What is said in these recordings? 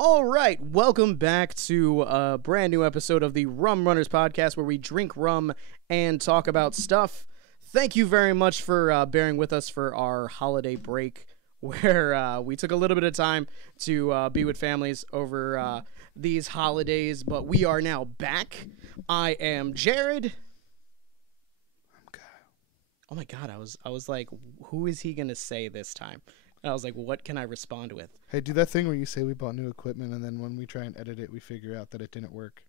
All right, welcome back to a brand new episode of the Rum Runnas Podcast, where we drink rum and talk about stuff. Thank you very much for bearing with us for our holiday break, where we took a little bit of time to be with families over these holidays, but we are now back. I am Jared. I'm Kyle. Oh my God, I was like, who is he gonna say this time? And I was like, what can I respond with? Hey, do that thing where you say we bought new equipment and then when we try and edit it, we figure out that it didn't work.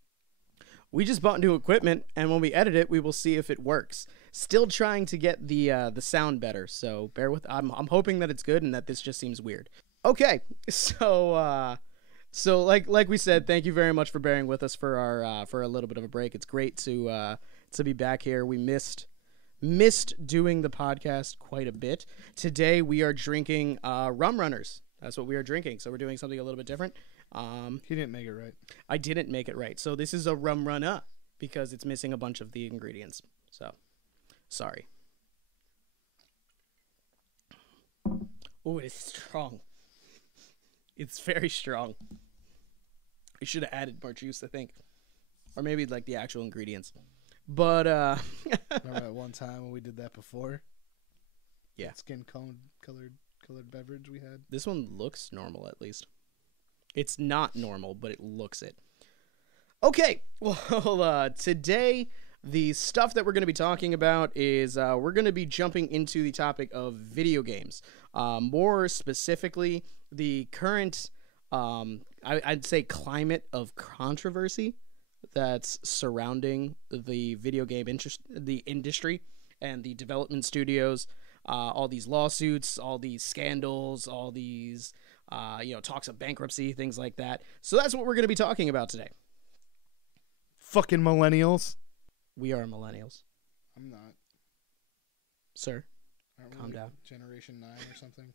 We just bought new equipment, and when we edit it, we will see if it works. Still trying to get the sound better, so bear with. I'm hoping that it's good and that this just seems weird. Okay, so like we said, thank you very much for bearing with us for our for a little bit of a break. It's great to be back here. We missed doing the podcast quite a bit. Today we are drinking Rum Runners. That's what we are drinking. So we're doing something a little bit different. He didn't make it right. I didn't make it right. So this is a Rum Runna because it's missing a bunch of the ingredients. So, sorry. Oh, it is strong. It's very strong. I should have added more juice, I think. Or maybe like the actual ingredients. But Remember that one time when we did that before? Yeah. That skin colored beverage we had? This one looks normal, at least. It's not normal, but it looks it. Okay, well, today, the stuff that we're going to be talking about is we're going to be jumping into the topic of video games. More specifically, the current, I'd say, climate of controversy that's surrounding the video game the industry and the development studios, all these lawsuits, all these scandals, all these talks of bankruptcy, things like that. So that's what we're going to be talking about today. Fucking millennials. We are millennials. I'm not. Sir, Aren't we calm like down. Generation 9 or something?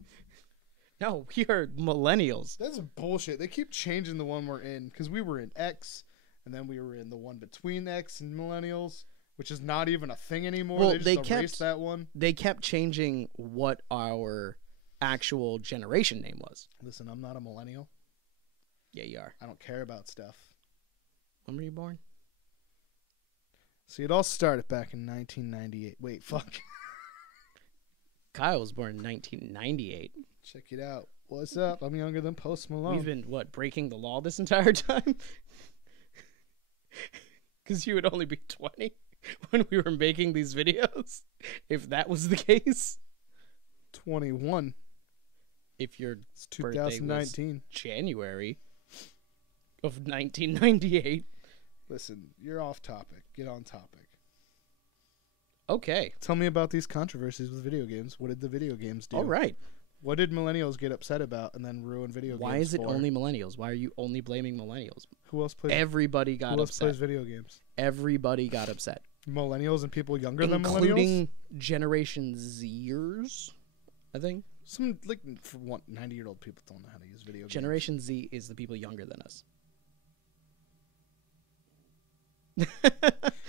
No, we are millennials. That's bullshit. They keep changing the one we're in because we were in X. And then we were in the one between X and millennials, which is not even a thing anymore. Well, they just erased that one. They kept changing what our actual generation name was. Listen, I'm not a millennial. Yeah, you are. I don't care about stuff. When were you born? See, it all started back in 1998. Wait, fuck. Kyle was born in 1998. Check it out. What's up? I'm younger than Post Malone. We've been, breaking the law this entire time? Because you would only be 20 when we were making these videos, if that was the case. 21. If your It's 2019. January of 1998. Listen, you're off topic. Get on topic. Okay. Tell me about these controversies with video games. What did the video games do? All right. What did millennials get upset about and then ruin video games? Why is it for? only millennials? Why are you only blaming millennials? Who else plays? Everybody got Who else upset. plays video games? Everybody got upset. Millennials and people younger than millennials? Including Generation Zers, I think. Some, like, for one, 90-year-old people don't know how to use video games. Generation Z is the people younger than us.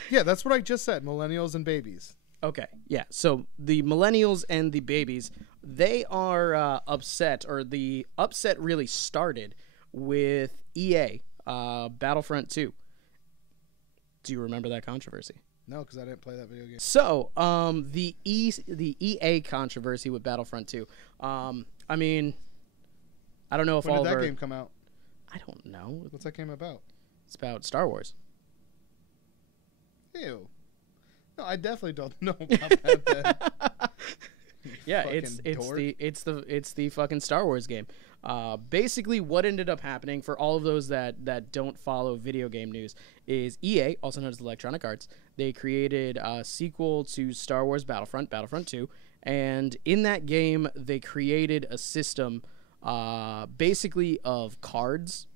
Yeah, that's what I just said. Millennials and babies. Okay, yeah. So the millennials and the babies, they are upset, or the upset really started with EA Battlefront 2. Do you remember that controversy? No, because I didn't play that video game. So, the EA controversy with Battlefront 2. I mean, I don't know if When all did of that our... game come out? I don't know. What's that game about? It's about Star Wars. Ew. No, I definitely don't know about that then. Yeah, Fucking it's the fucking Star Wars game. Basically, what ended up happening for all of those that don't follow video game news is EA, also known as Electronic Arts, they created a sequel to Star Wars Battlefront 2, and in that game they created a system, basically of cards,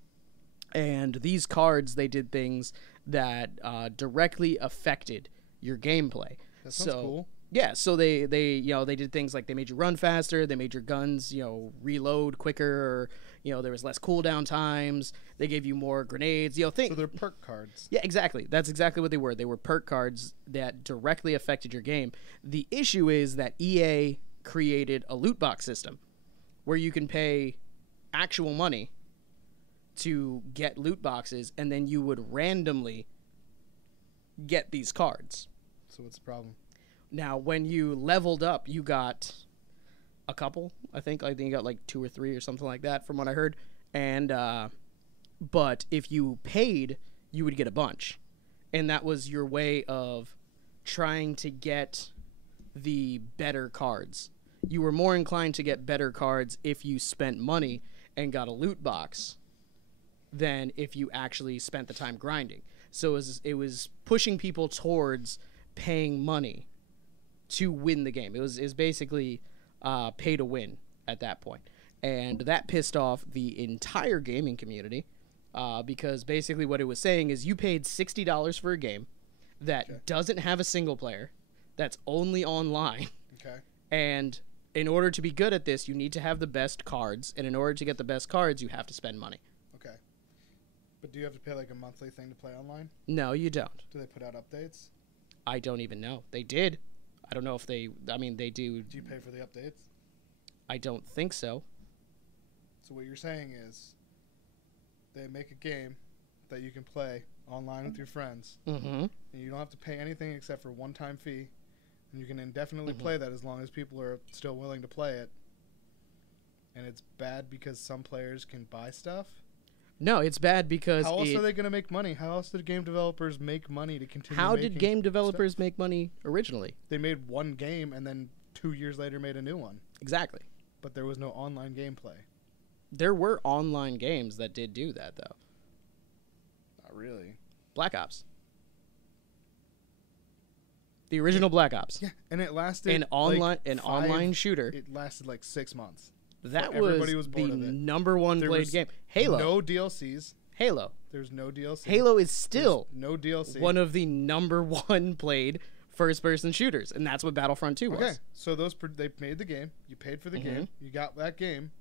and these cards they did things that directly affected your gameplay. That sounds cool. Yeah, so they did things like they made you run faster, they made your guns, reload quicker, or, there was less cooldown times, they gave you more grenades, things. So they're perk cards. Yeah, exactly. That's exactly what they were. They were perk cards that directly affected your game. The issue is that EA created a loot box system where you can pay actual money to get loot boxes, and then you would randomly get these cards. So what's the problem? Now, when you leveled up, you got a couple. I think you got like 2 or 3 or something like that, from what I heard. And but if you paid, you would get a bunch, and that was your way of trying to get the better cards. You were more inclined to get better cards if you spent money and got a loot box than if you actually spent the time grinding. So it was pushing people towards paying money to win the game. It was basically pay to win at that point. And that pissed off the entire gaming community because basically what it was saying is you paid $60 for a game that doesn't have a single player, that's only online. Okay. And in order to be good at this, you need to have the best cards. And in order to get the best cards, you have to spend money. Okay. But do you have to pay like a monthly thing to play online? No, you don't. Do they put out updates? I don't even know. They did. I don't know if they... I mean, they do... Do you pay for the updates? I don't think so. So what you're saying is they make a game that you can play online with your friends, and you don't have to pay anything except for one-time fee, and you can indefinitely play that as long as people are still willing to play it. And it's bad because some players can buy stuff? No, it's bad because... How else are they going to make money? How else did game developers make money to continue How making did game developers stuff? make money originally? They made one game and then 2 years later made a new one. Exactly. But there was no online gameplay. There were online games that did do that, though. Not really. Black Ops. The original Black Ops. Yeah, and it lasted An online shooter. It lasted like 6 months. That Everybody was bored the of it. number one There played was game. Halo. No DLCs. Halo. There's no DLC. Halo is still no DLC. one of the number one played first-person shooters, and that's what Battlefront 2 was. Okay, so they made the game. You paid for the game. You got that game,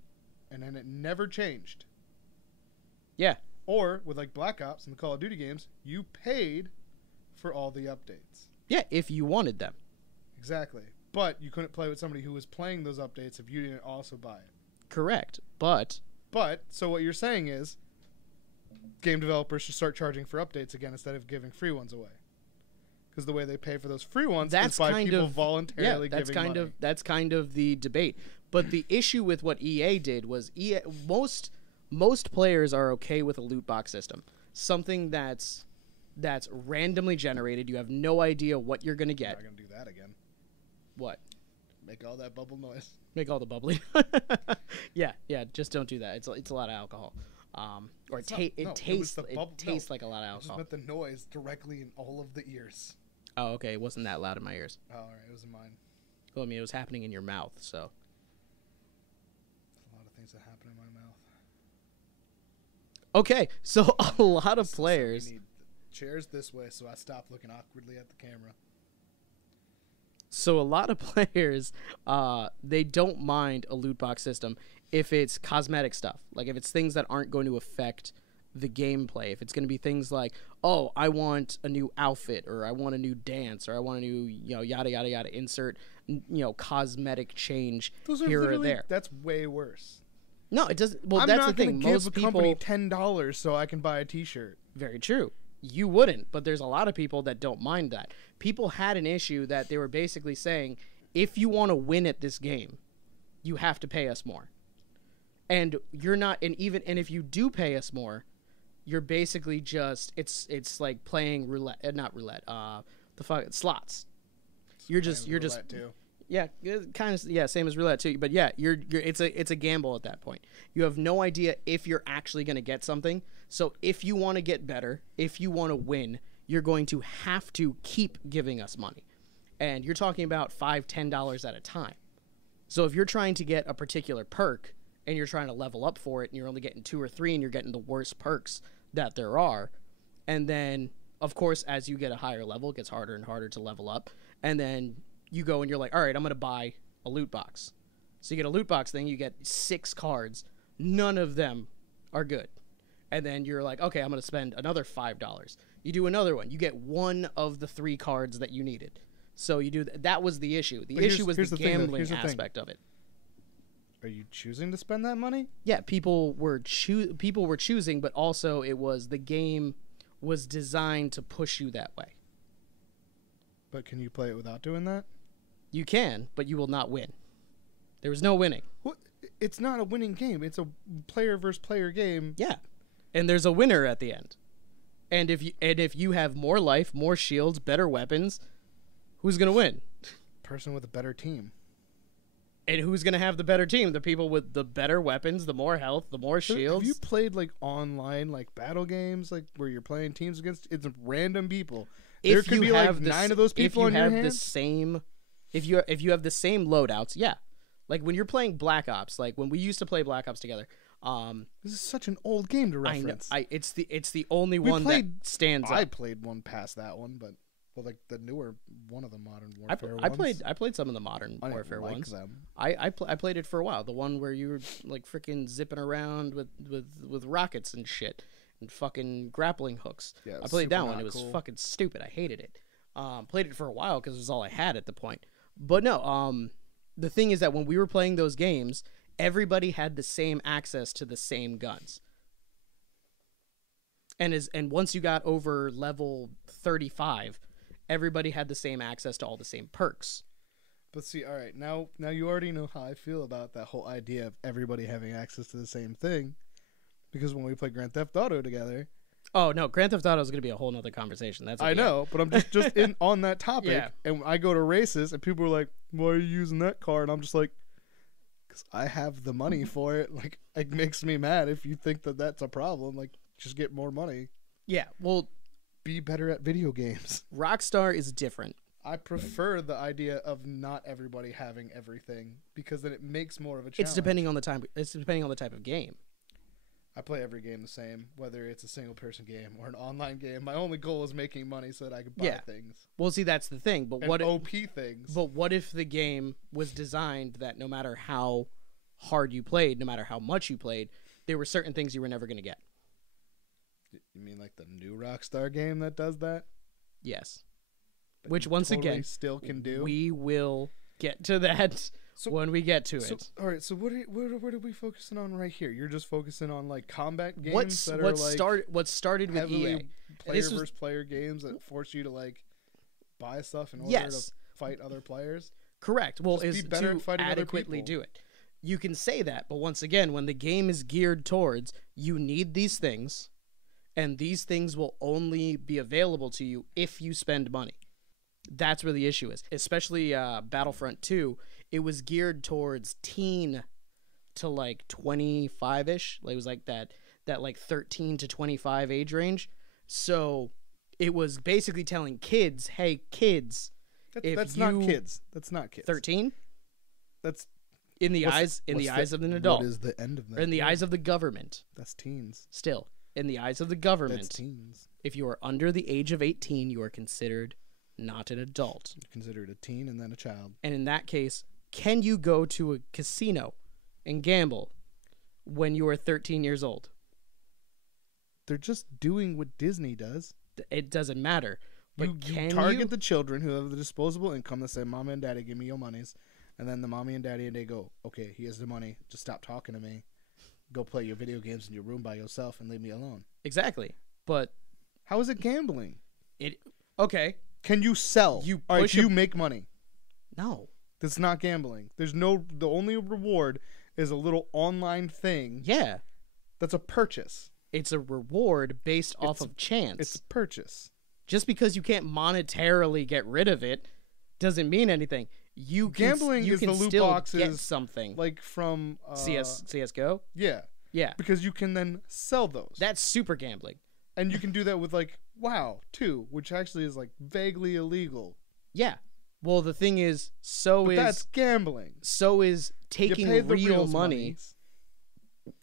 and then it never changed. Yeah. Or with like Black Ops and the Call of Duty games, you paid for all the updates. Yeah, if you wanted them. Exactly. But you couldn't play with somebody who was playing those updates if you didn't also buy it. Correct. But so what you're saying is game developers should start charging for updates again instead of giving free ones away. Because the way they pay for those free ones is by people voluntarily giving money. That's kind of the debate. But the issue with what EA did was most players are okay with a loot box system. Something that's randomly generated. You have no idea what you're going to get. I'm not going to do that again. What? Make all that bubble noise. Make all the bubbly. yeah, just don't do that. It's a lot of alcohol. Or it tastes like a lot of alcohol. I just meant the noise directly in all of the ears. Oh, okay. It wasn't that loud in my ears. Oh, all right. It was in mine. Well, I mean, it was happening in your mouth, so. There's a lot of things that happen in my mouth. Okay, so a lot of players... So we need chairs this way so I stop looking awkwardly at the camera. So a lot of players, they don't mind a loot box system if it's cosmetic stuff. Like if it's things that aren't going to affect the gameplay. If it's going to be things like, oh, I want a new outfit, or I want a new dance, or I want a new, yada, yada, yada, insert, cosmetic change here or there. That's way worse. No, it doesn't. Well, I'm that's not the thing. Give Most a people... company $10 so I can buy a t-shirt. Very true. You wouldn't, but there's a lot of people that don't mind that. People had an issue that they were basically saying, if you want to win at this game, you have to pay us more. And you're not, and if you do pay us more, you're basically just, it's like playing roulette, not roulette, slots. You're just too. Yeah, kind of, yeah, same as roulette too. But yeah, it's a gamble at that point. You have no idea if you're actually going to get something. So if you want to get better, if you want to win, you're going to have to keep giving us money. And you're talking about $5, $10 at a time. So if you're trying to get a particular perk and you're trying to level up for it and you're only getting 2 or 3 and you're getting the worst perks that there are, and then, of course, as you get a higher level, it gets harder and harder to level up. And then you go and you're like, all right, I'm going to buy a loot box. So you get a loot box thing, you get 6 cards. None of them are good. And then you're like, okay, I'm going to spend another $5. You do another one. You get 1 of the 3 cards that you needed. So you do that was the issue. The issue was the gambling aspect of it. Are you choosing to spend that money? Yeah, people were choosing, but also the game was designed to push you that way. But can you play it without doing that? You can, but you will not win. There was no winning. What? It's not a winning game. It's a player versus player game. Yeah, and there's a winner at the end. And if you have more life, more shields, better weapons, who's gonna win? Person with a better team. And who's gonna have the better team? The people with the better weapons, the more health, the more shields. Have you played like online like battle games, like where you're playing teams against? It's random people. There could be like 9 of those people on your hands. If you have the same loadouts, yeah. Like when you're playing Black Ops, like when we used to play Black Ops together. This is such an old game to reference. I know. It's the only one that stands I up. played one past that one, but like the newer one of the Modern Warfare ones. I played some of the Modern Warfare like ones. Them. I played it for a while. The one where you were like freaking zipping around with rockets and shit and fucking grappling hooks. Yeah, I played that one. It was fucking stupid. I hated it. Played it for a while because it was all I had at the point. But no, the thing is that when we were playing those games, everybody had the same access to the same guns. And once you got over level 35, everybody had the same access to all the same perks. But see, all right, now you already know how I feel about that whole idea of everybody having access to the same thing. Because when we play Grand Theft Auto together... Oh, no, Grand Theft Auto is going to be a whole nother conversation. I know, but I'm just in on that topic. Yeah. And I go to races, and people are like, why are you using that car? And I'm just like, because I have the money for it. Like, it makes me mad if you think that that's a problem. Like, just get more money. Yeah, well... Be better at video games. Rockstar is different. I prefer the idea of not everybody having everything, because then it makes more of a challenge. It's depending on the type of game. I play every game the same, whether it's a single-person game or an online game. My only goal is making money so that I can buy things. Well, see, that's the thing. But OP things. But what if the game was designed that no matter how hard you played, no matter how much you played, there were certain things you were never going to get? You mean like the new Rockstar game that does that? Yes. Which, once again, still can do. We will get to that when we get to it. All right, so what are we focusing on right here? You're just focusing on like combat games what started with EA. Player versus player games that force you to like buy stuff in order to fight other players? Correct. Well, is to adequately do it. You can say that, but once again, when the game is geared towards you need these things, and these things will only be available to you if you spend money. That's where the issue is. Especially Battlefront 2, it was geared towards teen to like 25-ish. It was like that like 13 to 25 age range. So it was basically telling kids, hey, kids, that's not kids. That's not kids. 13? That's in the eyes of an adult. What is the end of that? Or in the eyes of the government. That's teens. Still. In the eyes of the government, that's teens. If you are under the age of 18, you are considered not an adult. You're considered a teen and then a child. And in that case, can you go to a casino and gamble when you are 13 years old? They're just doing what Disney does. It doesn't matter. But you target the children who have the disposable income that say, Mama and Daddy, give me your monies. And then the mommy and daddy, they go, okay, here's the money. Just stop talking to me. Go play your video games in your room by yourself and leave me alone. Exactly. But how is it gambling? Okay. Can you sell? You make money. No. That's not gambling. The only reward is a little online thing. Yeah. That's a purchase. It's a reward based off of chance. It's a purchase. Just because you can't monetarily get rid of it doesn't mean anything. Gambling is the loot boxes, get something like from CS:GO. Yeah, because you can then sell those. That's super gambling, and you can do that with like WoW too, which actually is like vaguely illegal. Yeah, well, the thing is, that's gambling. So is taking real money,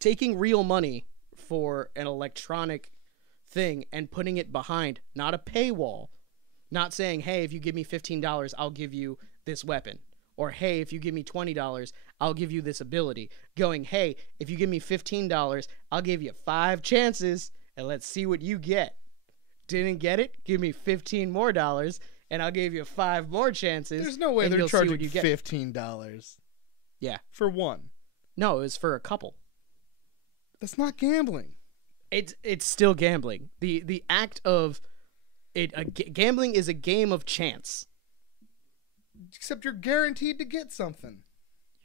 taking real money for an electronic thing and putting it behind not a paywall, not saying, hey, if you give me $15, I'll give you this weapon, or hey, if you give me $20, I'll give you this ability. Going, hey, if you give me $15, I'll give you 5 chances and let's see what you get. Didn't get it? Give me $15 more and I'll give you 5 more chances. There's no way they're charging $15. Yeah, for one. No, it was for a couple. That's not gambling. It's still gambling. The act of gambling is a game of chance. Except you're guaranteed to get something.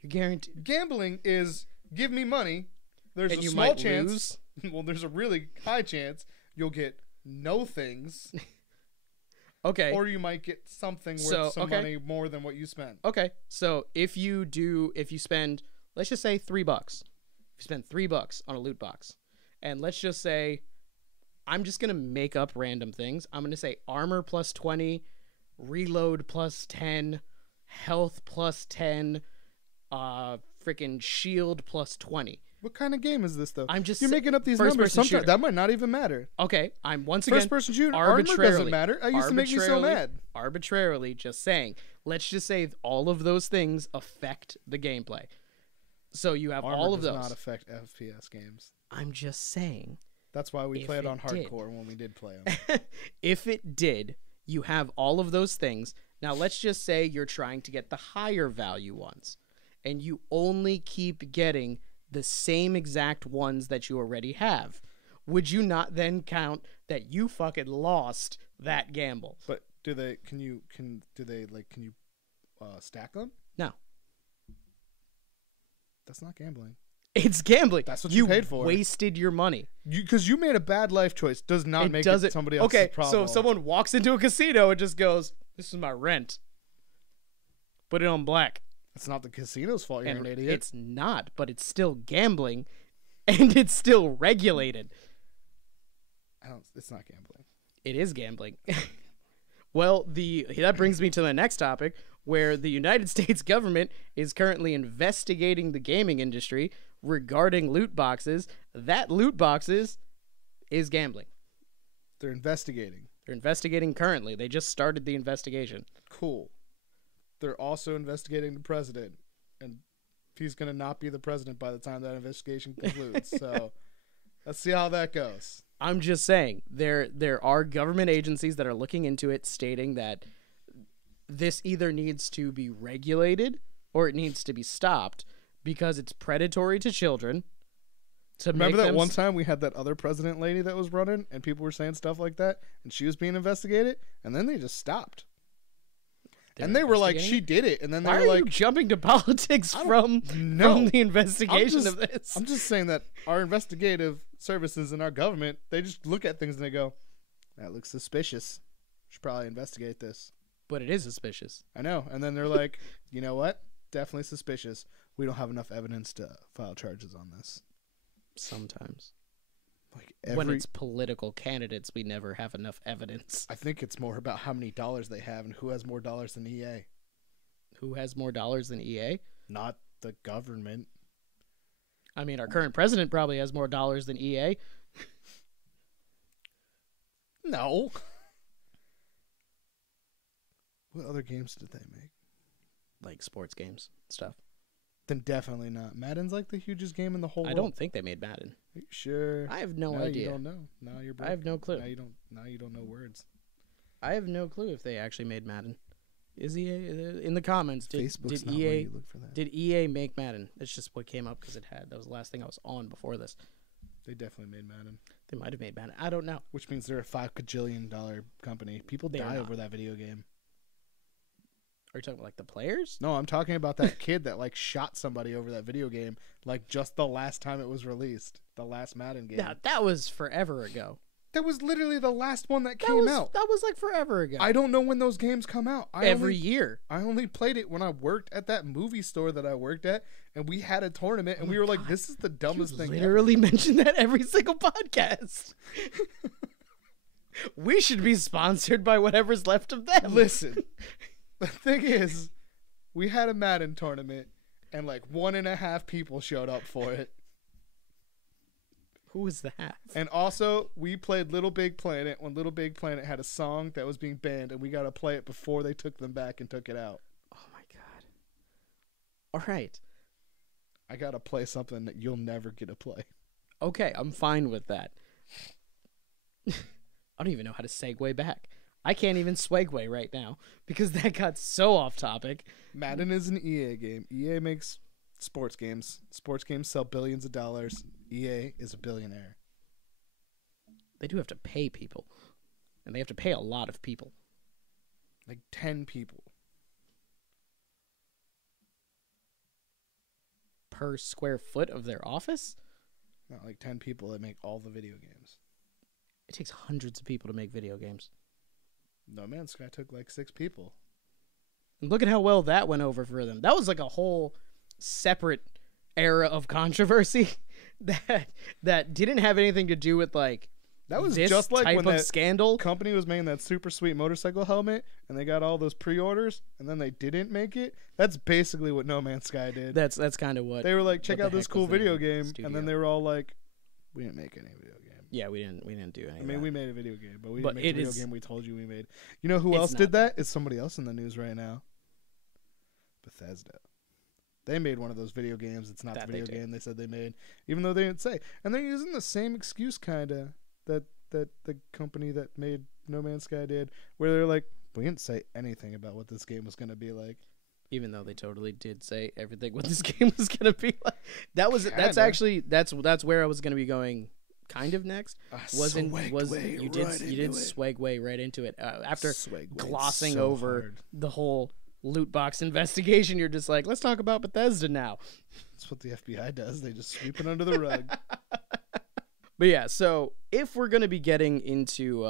You're guaranteed. Gambling is give me money. There's And a you small might chance. Well, there's a really high chance you'll get no things. Okay. Or you might get something worth some money more than what you spent. Okay. So if you spend, let's just say $3. If you spend $3 on a loot box, and let's just say, I'm just gonna make up random things. I'm gonna say armor plus 20, reload plus 10, health plus 10, freaking shield plus 20. What kind of game is this, though? You're making up these numbers. Sometimes that might not even matter. Okay, I'm once again first-person shooter. Armor doesn't matter. It used to make me so mad. Arbitrarily, just saying. Let's just say all of those things affect the gameplay. So you have all of those. Armor does not affect FPS games. I'm just saying. That's why we played on hardcore when we did play them. If it did, you have all of those things. Now let's just say you're trying to get the higher value ones, and you only keep getting the same exact ones that you already have. Would you not then count that you fucking lost that gamble? But can you stack them? No. That's not gambling. It's gambling. That's what you paid for. Wasted your money. Because you made a bad life choice does not make it somebody else's problem. So if someone walks into a casino and just goes, "This is my rent. Put it on black." It's not the casino's fault. You're an idiot. It's not, but it's still gambling, and it's still regulated. It's not gambling. It is gambling. Well, that brings me to the next topic, where the United States government is currently investigating the gaming industry regarding loot boxes. That loot boxes is gambling. They're investigating. They're investigating currently. They just started the investigation. Cool. They're also investigating the president, and he's going to not be the president by the time that investigation concludes. So let's see how that goes. I'm just saying, there are government agencies that are looking into it, stating that this either needs to be regulated or it needs to be stopped because it's predatory to children. Remember that one time we had that other president lady that was running, and people were saying stuff like that, and she was being investigated, and then they just stopped. And they were like, she did it. And then they were like, why are you jumping to politics from the investigation of this? I'm just saying that our investigative services and our government, they just look at things and they go, that looks suspicious. Should probably investigate this. But it is suspicious. I know. And then they're like, you know what? Definitely suspicious. We don't have enough evidence to file charges on this. Sometimes. Like when it's political candidates, we never have enough evidence. I think it's more about how many dollars they have and who has more dollars than EA. Who has more dollars than EA? Not the government. I mean, our current president probably has more dollars than EA. No. What other games did they make? Like sports games stuff. Then definitely not. Madden's like the hugest game in the whole world. I don't think they made Madden. Are you sure? I have no idea. You don't know. Now you're broke. I have no clue. Now you don't know words. I have no clue if they actually made Madden. Is EA in the comments? Facebook's did not EA where you look for that. Did EA make Madden? That's just what came up because that was the last thing I was on before this. They definitely made Madden. They might have made Madden. I don't know. Which means they're a $5 gajillion company. People die over that video game. Are you talking about like the players? No, I'm talking about that kid that like shot somebody over that video game like just the last time it was released. The last Madden game. Yeah, that was forever ago. That was literally the last one that came out. That was like forever ago. I don't know when those games come out. Every year. I only played it when I worked at that movie store that I worked at, and we had a tournament, and we were like, this is the dumbest thing ever. Literally mention that every single podcast. We should be sponsored by whatever's left of them. Listen. The thing is, we had a Madden tournament, and like 1.5 people showed up for it. Who was that? And also, we played Little Big Planet when Little Big Planet had a song that was being banned, and we got to play it before they took them back and took it out. Oh my god. All right. I got to play something that you'll never get to play. Okay, I'm fine with that. I don't even know how to segue back. I can't even segue right now because that got so off topic. Madden is an EA game. EA makes Sports games. Sports games sell billions of dollars. EA is a billionaire. They do have to pay people. And they have to pay a lot of people. Like 10 people. Per square foot of their office? Not like 10 people that make all the video games. It takes hundreds of people to make video games. No Man's Sky took like 6 people. And look at how well that went over for them. That was like a whole separate era of controversy that didn't have anything to do with like that was this just like type when of that scandal. Company was making that super sweet motorcycle helmet, and they got all those pre-orders, and then they didn't make it. That's basically what No Man's Sky did. That's kind of what they were like. Check out out this cool video game, and then they were all like, "We didn't make any video game." Yeah, we didn't do anything. I mean, we made a video game, but we didn't make the video game we told you we made. You know who it's else did that? It's somebody else in the news right now. Bethesda. They made one of those video games. It's not the video game they said they made, even though they didn't say. And they're using the same excuse, kind of, that the company that made No Man's Sky did, where they're like, we didn't say anything about what this game was going to be like. Even though they totally did say everything what this game was going to be like. That's where I was going to be going kind of next. You did segue right into it. After glossing over the whole loot box investigation, you're just like, let's talk about Bethesda now. That's what the FBI does. They just sweep it under the rug. But yeah, so if we're going to be getting into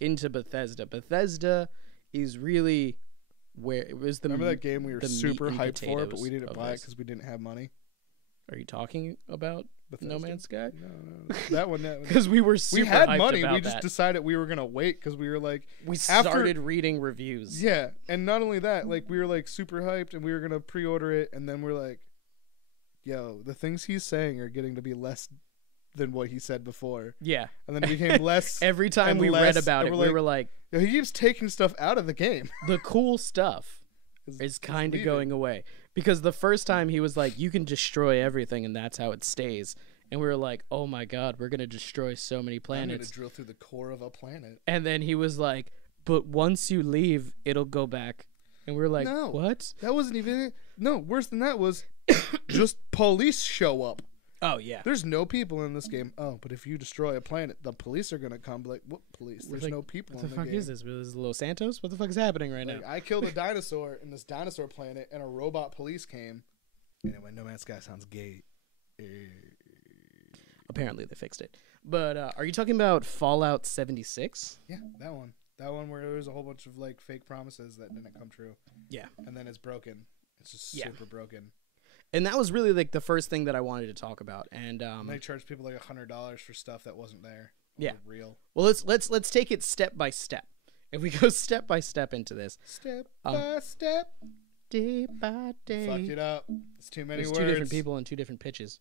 Bethesda is really where it was the. Remember that game we were super hyped for, but we didn't buy it because we didn't have money? Are you talking about Bethesda? No Man's Sky? No. That one. Because we were super hyped had money. About we just decided we were going to wait because we were like. We started reading reviews. Yeah, and not only that, like we were like super hyped and we were going to pre-order it, and then we're like, yo, the things he's saying are getting to be less than what he said before. Yeah. And then it became less. Every time we read about it, we were like, yo, he keeps taking stuff out of the game. The cool stuff is kind of going away. Because the first time he was like, you can destroy everything and that's how it stays. And we were like, oh my God, we're going to destroy so many planets. I'm going to drill through the core of a planet. And then he was like, but once you leave, it'll go back. And we were like, no, what? That wasn't even it. No, worse than that was just police show up. Oh, yeah. There's no people in this game. Oh, but if you destroy a planet, the police are going to come. Like, what police? There's no people in the game. What the fuck is this? Is this Los Santos? What the fuck is happening right now? I killed a dinosaur in this dinosaur planet, and a robot police came. Anyway, No Man's Sky sounds gay. Apparently they fixed it. But are you talking about Fallout 76? Yeah, that one. That one where there was a whole bunch of like fake promises that didn't come true. Yeah. And then it's broken. It's just super broken. And that was really like the first thing that I wanted to talk about. And they charged people like $100 for stuff that wasn't there. Yeah. Real. Well, let's take it step by step. If we go step by step into this. Step by step. Day by day. Fucked it up. It's too many words. Two different people and two different pitches.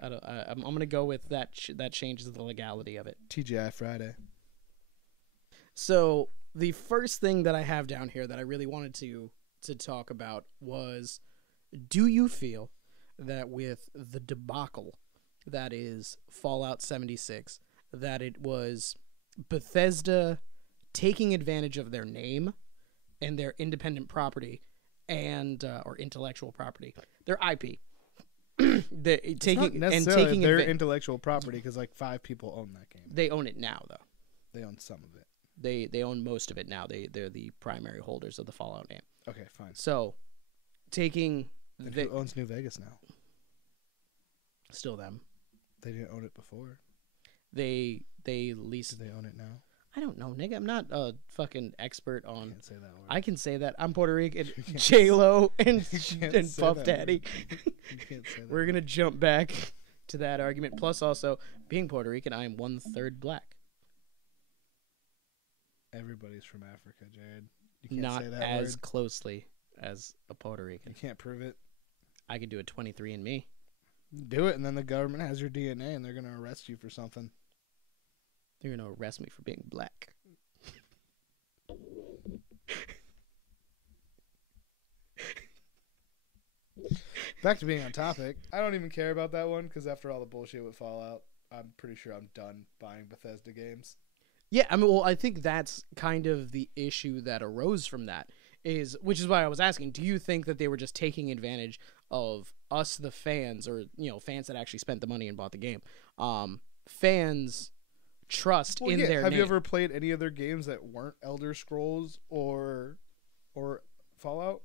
Right. I'm gonna go with that. That changes the legality of it. TGI Friday. So the first thing that I have down here that I really wanted to talk about was, do you feel that with the debacle that is Fallout 76, that it was Bethesda taking advantage of their name and their independent property and or intellectual property, their IP, taking their intellectual property because like 5 people own that game. They own it now, though. They own some of it. They own most of it now. They're the primary holders of the Fallout name. Okay, fine. So, taking who owns New Vegas now? Still them. They didn't own it before. They leased. Do they own it now? I don't know, nigga. I'm not a fucking expert on. You can't say that word. I can say that. I'm Puerto Rican. J-Lo and Puff Daddy. You can't say that. We're gonna jump back to that argument. Plus, also being Puerto Rican, I am 1/3 black. Everybody's from Africa, Jared. You can't not say that as word. Closely as a Puerto Rican. You can't prove it. I could do a 23andMe. Do it, and then the government has your DNA, and they're gonna arrest you for something. They're gonna arrest me for being black. Back to being on topic. I don't even care about that one because after all the bullshit with Fallout, I'm pretty sure I'm done buying Bethesda games. Yeah, I mean, well, I think that's kind of the issue that arose from that, which is why I was asking, do you think that they were just taking advantage of us, the fans, or fans that actually spent the money and bought the game, fans trust in their name. Have you ever played any other games that weren't Elder Scrolls or Fallout?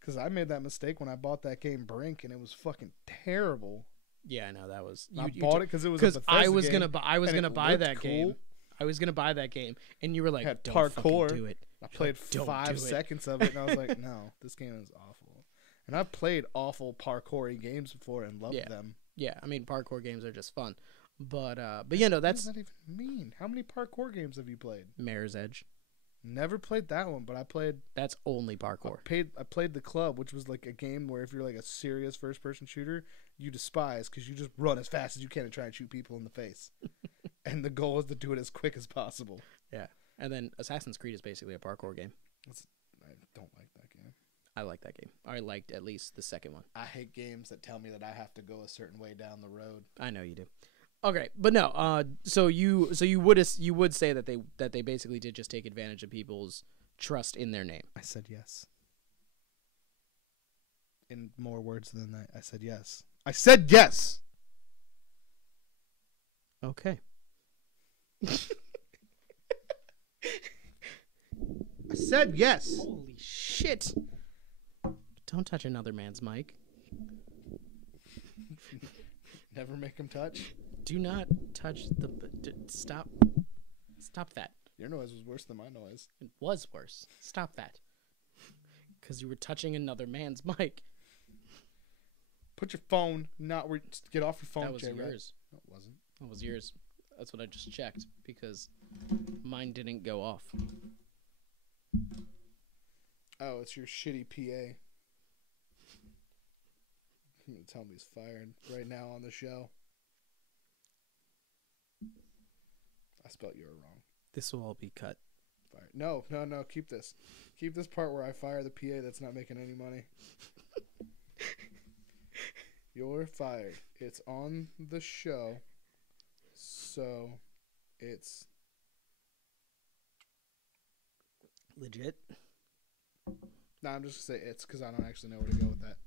Because I made that mistake when I bought that game Brink, and it was fucking terrible. Yeah, I know that was. I bought it because it was a Bethesda I was game, gonna buy that game. I was gonna buy that game, and you were like, "Don't parkour. fucking do it." I played 5 seconds of it, and I was like, "No, this game is awful." And I've played awful parkour games before and loved them. Yeah, I mean, parkour games are just fun, but that's. What does that even mean? How many parkour games have you played? Mirror's Edge. Never played that one, but I played. That's only parkour. I played The Club, which was like a game where if you're like a serious first-person shooter, you despise because you just run as fast as you can and try and shoot people in the face. And the goal is to do it as quick as possible. Yeah, and then Assassin's Creed is basically a parkour game. I don't like that game. I like that game. I liked at least the second one. I hate games that tell me that I have to go a certain way down the road. I know you do. Okay, but no. So you would say that they basically did just take advantage of people's trust in their name. I said yes. In more words than that, I said yes. I said yes. Okay. I said yes. Holy shit! Don't touch another man's mic. Never make him touch. Do not touch the. Stop. Stop that. Your noise was worse than my noise. It was worse. Stop that. Because you were touching another man's mic. Put your phone. Get off your phone. That was J-Red. yours. No, it wasn't. That was yours. That's what I just checked because mine didn't go off. Oh, it's your shitty PA. You're gonna tell me he's fired right now on the show. I spelled you wrong. This will all be cut. Fired. No. Keep this. Keep this part where I fire the PA that's not making any money. You're fired. It's on the show. So, it's legit. No, I'm just gonna say it's because I don't actually know where to go with that.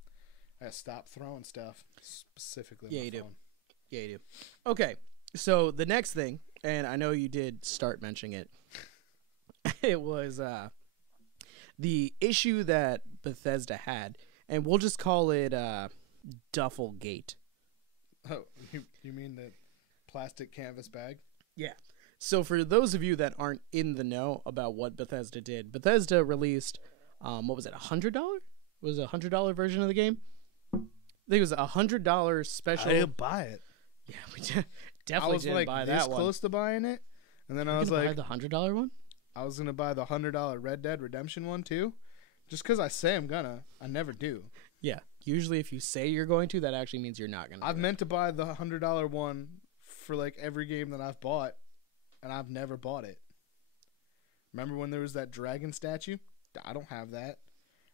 I gotta stop throwing stuff specifically. Yeah, on my you do. phone. Yeah, you do. Okay, so the next thing, and I know you did start mentioning it. It was the issue that Bethesda had, and we'll just call it Duffelgate. Oh, you mean the plastic canvas bag? Yeah. So for those of you that aren't in the know about what Bethesda did, Bethesda released, what was it, $100? Was it $100 version of the game? I think it was $100 special. I didn't buy it. Yeah, we definitely didn't buy that one. I was like this close to buying it, and then I was like, buy the $100 one. I was gonna buy the $100 Red Dead Redemption one too, just because I say I'm gonna. I never do. Yeah, usually if you say you're going to, that actually means you're not gonna. I've meant to buy the $100 one for like every game that I've bought, and I've never bought it. Remember when there was that dragon statue? I don't have that.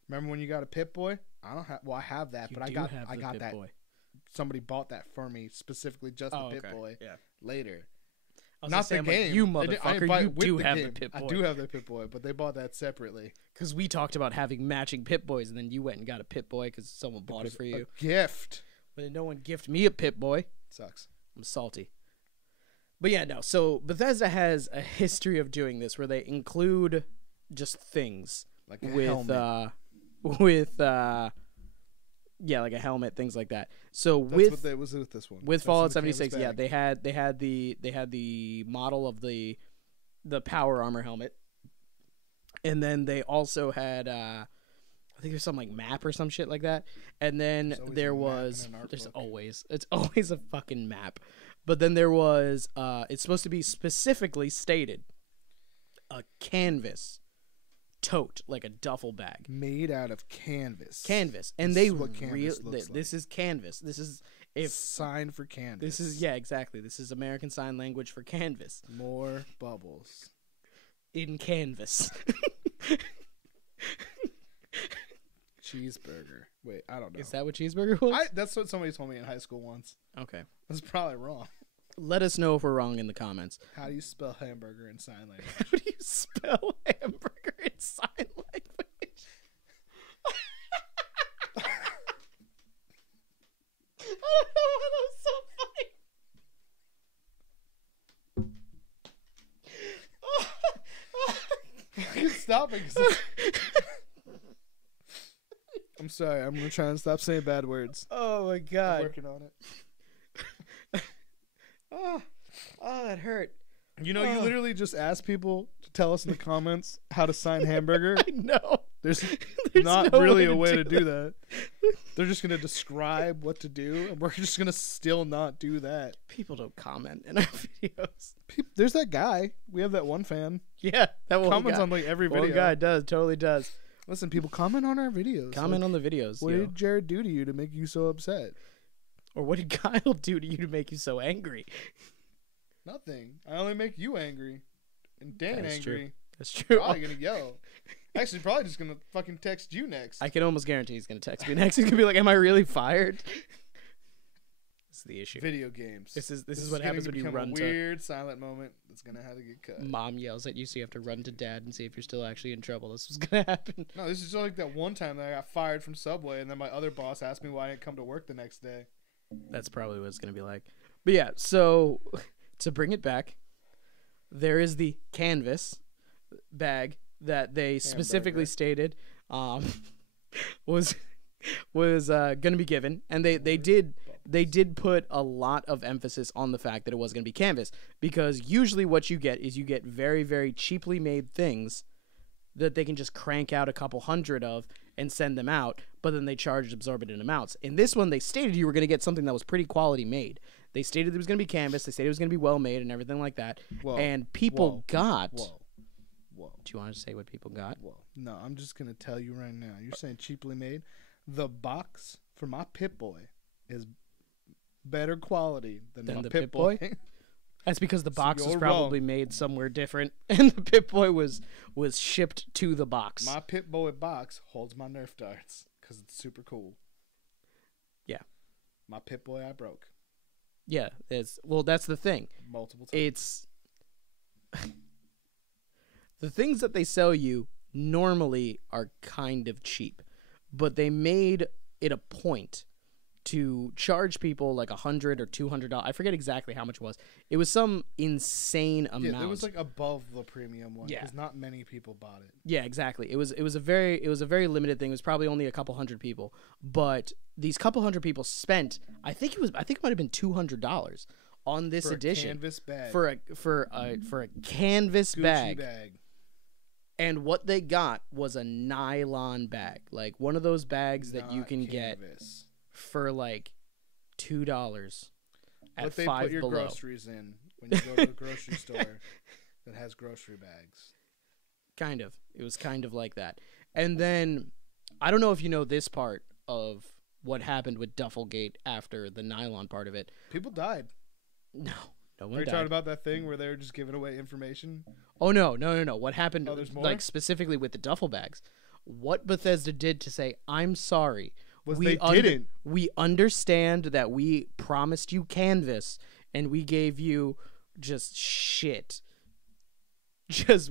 Remember when you got a Pip-Boy? I don't have. Well, I have that, but I got that. Boy. Somebody bought that for me specifically just the Pip-Boy. Yeah. Later. Not the game. You motherfucker, you do have the Pip-Boy. I do have the Pip-Boy, but they bought that separately. Because we talked about having matching Pip-Boys, and then you went and got a Pip-Boy because someone bought it for you. A gift. But no one gifted me a Pip-Boy. Sucks. I'm salty. But yeah, no. So Bethesda has a history of doing this where they include just things like a helmet. Like a helmet, things like that. So That's what was with this one. With Fallout 76, yeah, they had the model of the power armor helmet, and then they also had I think there's some like map or some shit like that, and then it's always a fucking map, but then there was it's supposed to be specifically stated a canvas tote, like a duffel bag made out of canvas, and this is canvas. This is sign for canvas. This is exactly. This is American Sign Language for canvas. More bubbles in canvas. Cheeseburger. Wait, I don't know. Is that what cheeseburger was? That's what somebody told me in high school once. Okay, that's probably wrong. Let us know if we're wrong in the comments. How do you spell hamburger in sign language? How do you spell hamburger in sign language? stopping. I'm sorry. I'm gonna try and stop saying bad words. Oh my god. I'm working on it. Oh, that hurt. You know, you literally just ask people to tell us in the comments how to sign hamburger. I know. There's no really way a way to to do that. They're just gonna describe what to do, and we're just gonna still not do that. People don't comment in our videos. There's that guy. We have that one fan. Yeah, that one Comments guy. on like every video. One guy totally does. Listen, people, comment on our videos. Comment on the videos. What did Jared do to you to make you so upset? Or what did Kyle do to you to make you so angry? Nothing. I only make you angry. And Dan That's angry. True. That's true. Probably gonna yell. Actually, probably just gonna fucking text you next. I can almost guarantee he's gonna text me next. He's gonna be like, "Am I really fired?" This is the issue. Video games. This is what happens when you run a weird silent moment that's gonna have to get cut. Mom yells at you, so you have to run to dad and see if you're still actually in trouble. This was gonna happen. No, this is just like that one time that I got fired from Subway, and then my other boss asked me why I didn't come to work the next day. That's probably what it's gonna be like. But yeah, so to bring it back, there is the canvas bag that they specifically stated was going to be given, and they did put a lot of emphasis on the fact that it was going to be canvas, because usually what you get is you get very, very cheaply made things that they can just crank out a couple hundred of and send them out, but then they charge exorbitant amounts. In this one, they stated you were going to get something that was pretty quality made. They stated it was going to be canvas. They stated it was going to be well made and everything like that. Whoa. And people got... Whoa. Do you want to say what people got? Whoa. No, I'm just going to tell you right now. You're saying cheaply made? The box for my Pip-Boy is better quality than my the Pip-Boy? That's because the box was you're probably made somewhere different, and the Pip-Boy was shipped to the box. My Pip-Boy box holds my Nerf darts because it's super cool. Yeah. My Pip-Boy I broke. Yeah, that's the thing. Multiple times. It's the things that they sell you normally are kind of cheap, but they made it a point to charge people like $100 or $200. I forget exactly how much it was. It was some insane amount. Yeah, it was like above the premium one. Yeah, because not many people bought it. Yeah, exactly. It was a very limited thing. It was probably only a couple hundred people, but these couple hundred people spent. I think it might have been $200 on this edition canvas bag. for a canvas Gucci bag. And what they got was a nylon bag, like one of those bags that you can get for like $2 at what they Five put your Below. Groceries in when you go to the grocery store that has grocery bags. Kind of. It was kind of like that. And then, I don't know if you know this part of what happened with Duffelgate after the nylon part of it. People died. No one Are you died. talking about that thing where they were just giving away information? Oh, no. What happened, there's more? like, specifically with the duffel bags, what Bethesda did to say, I'm sorry. They didn't. We understand that we promised you canvas, and we gave you just shit.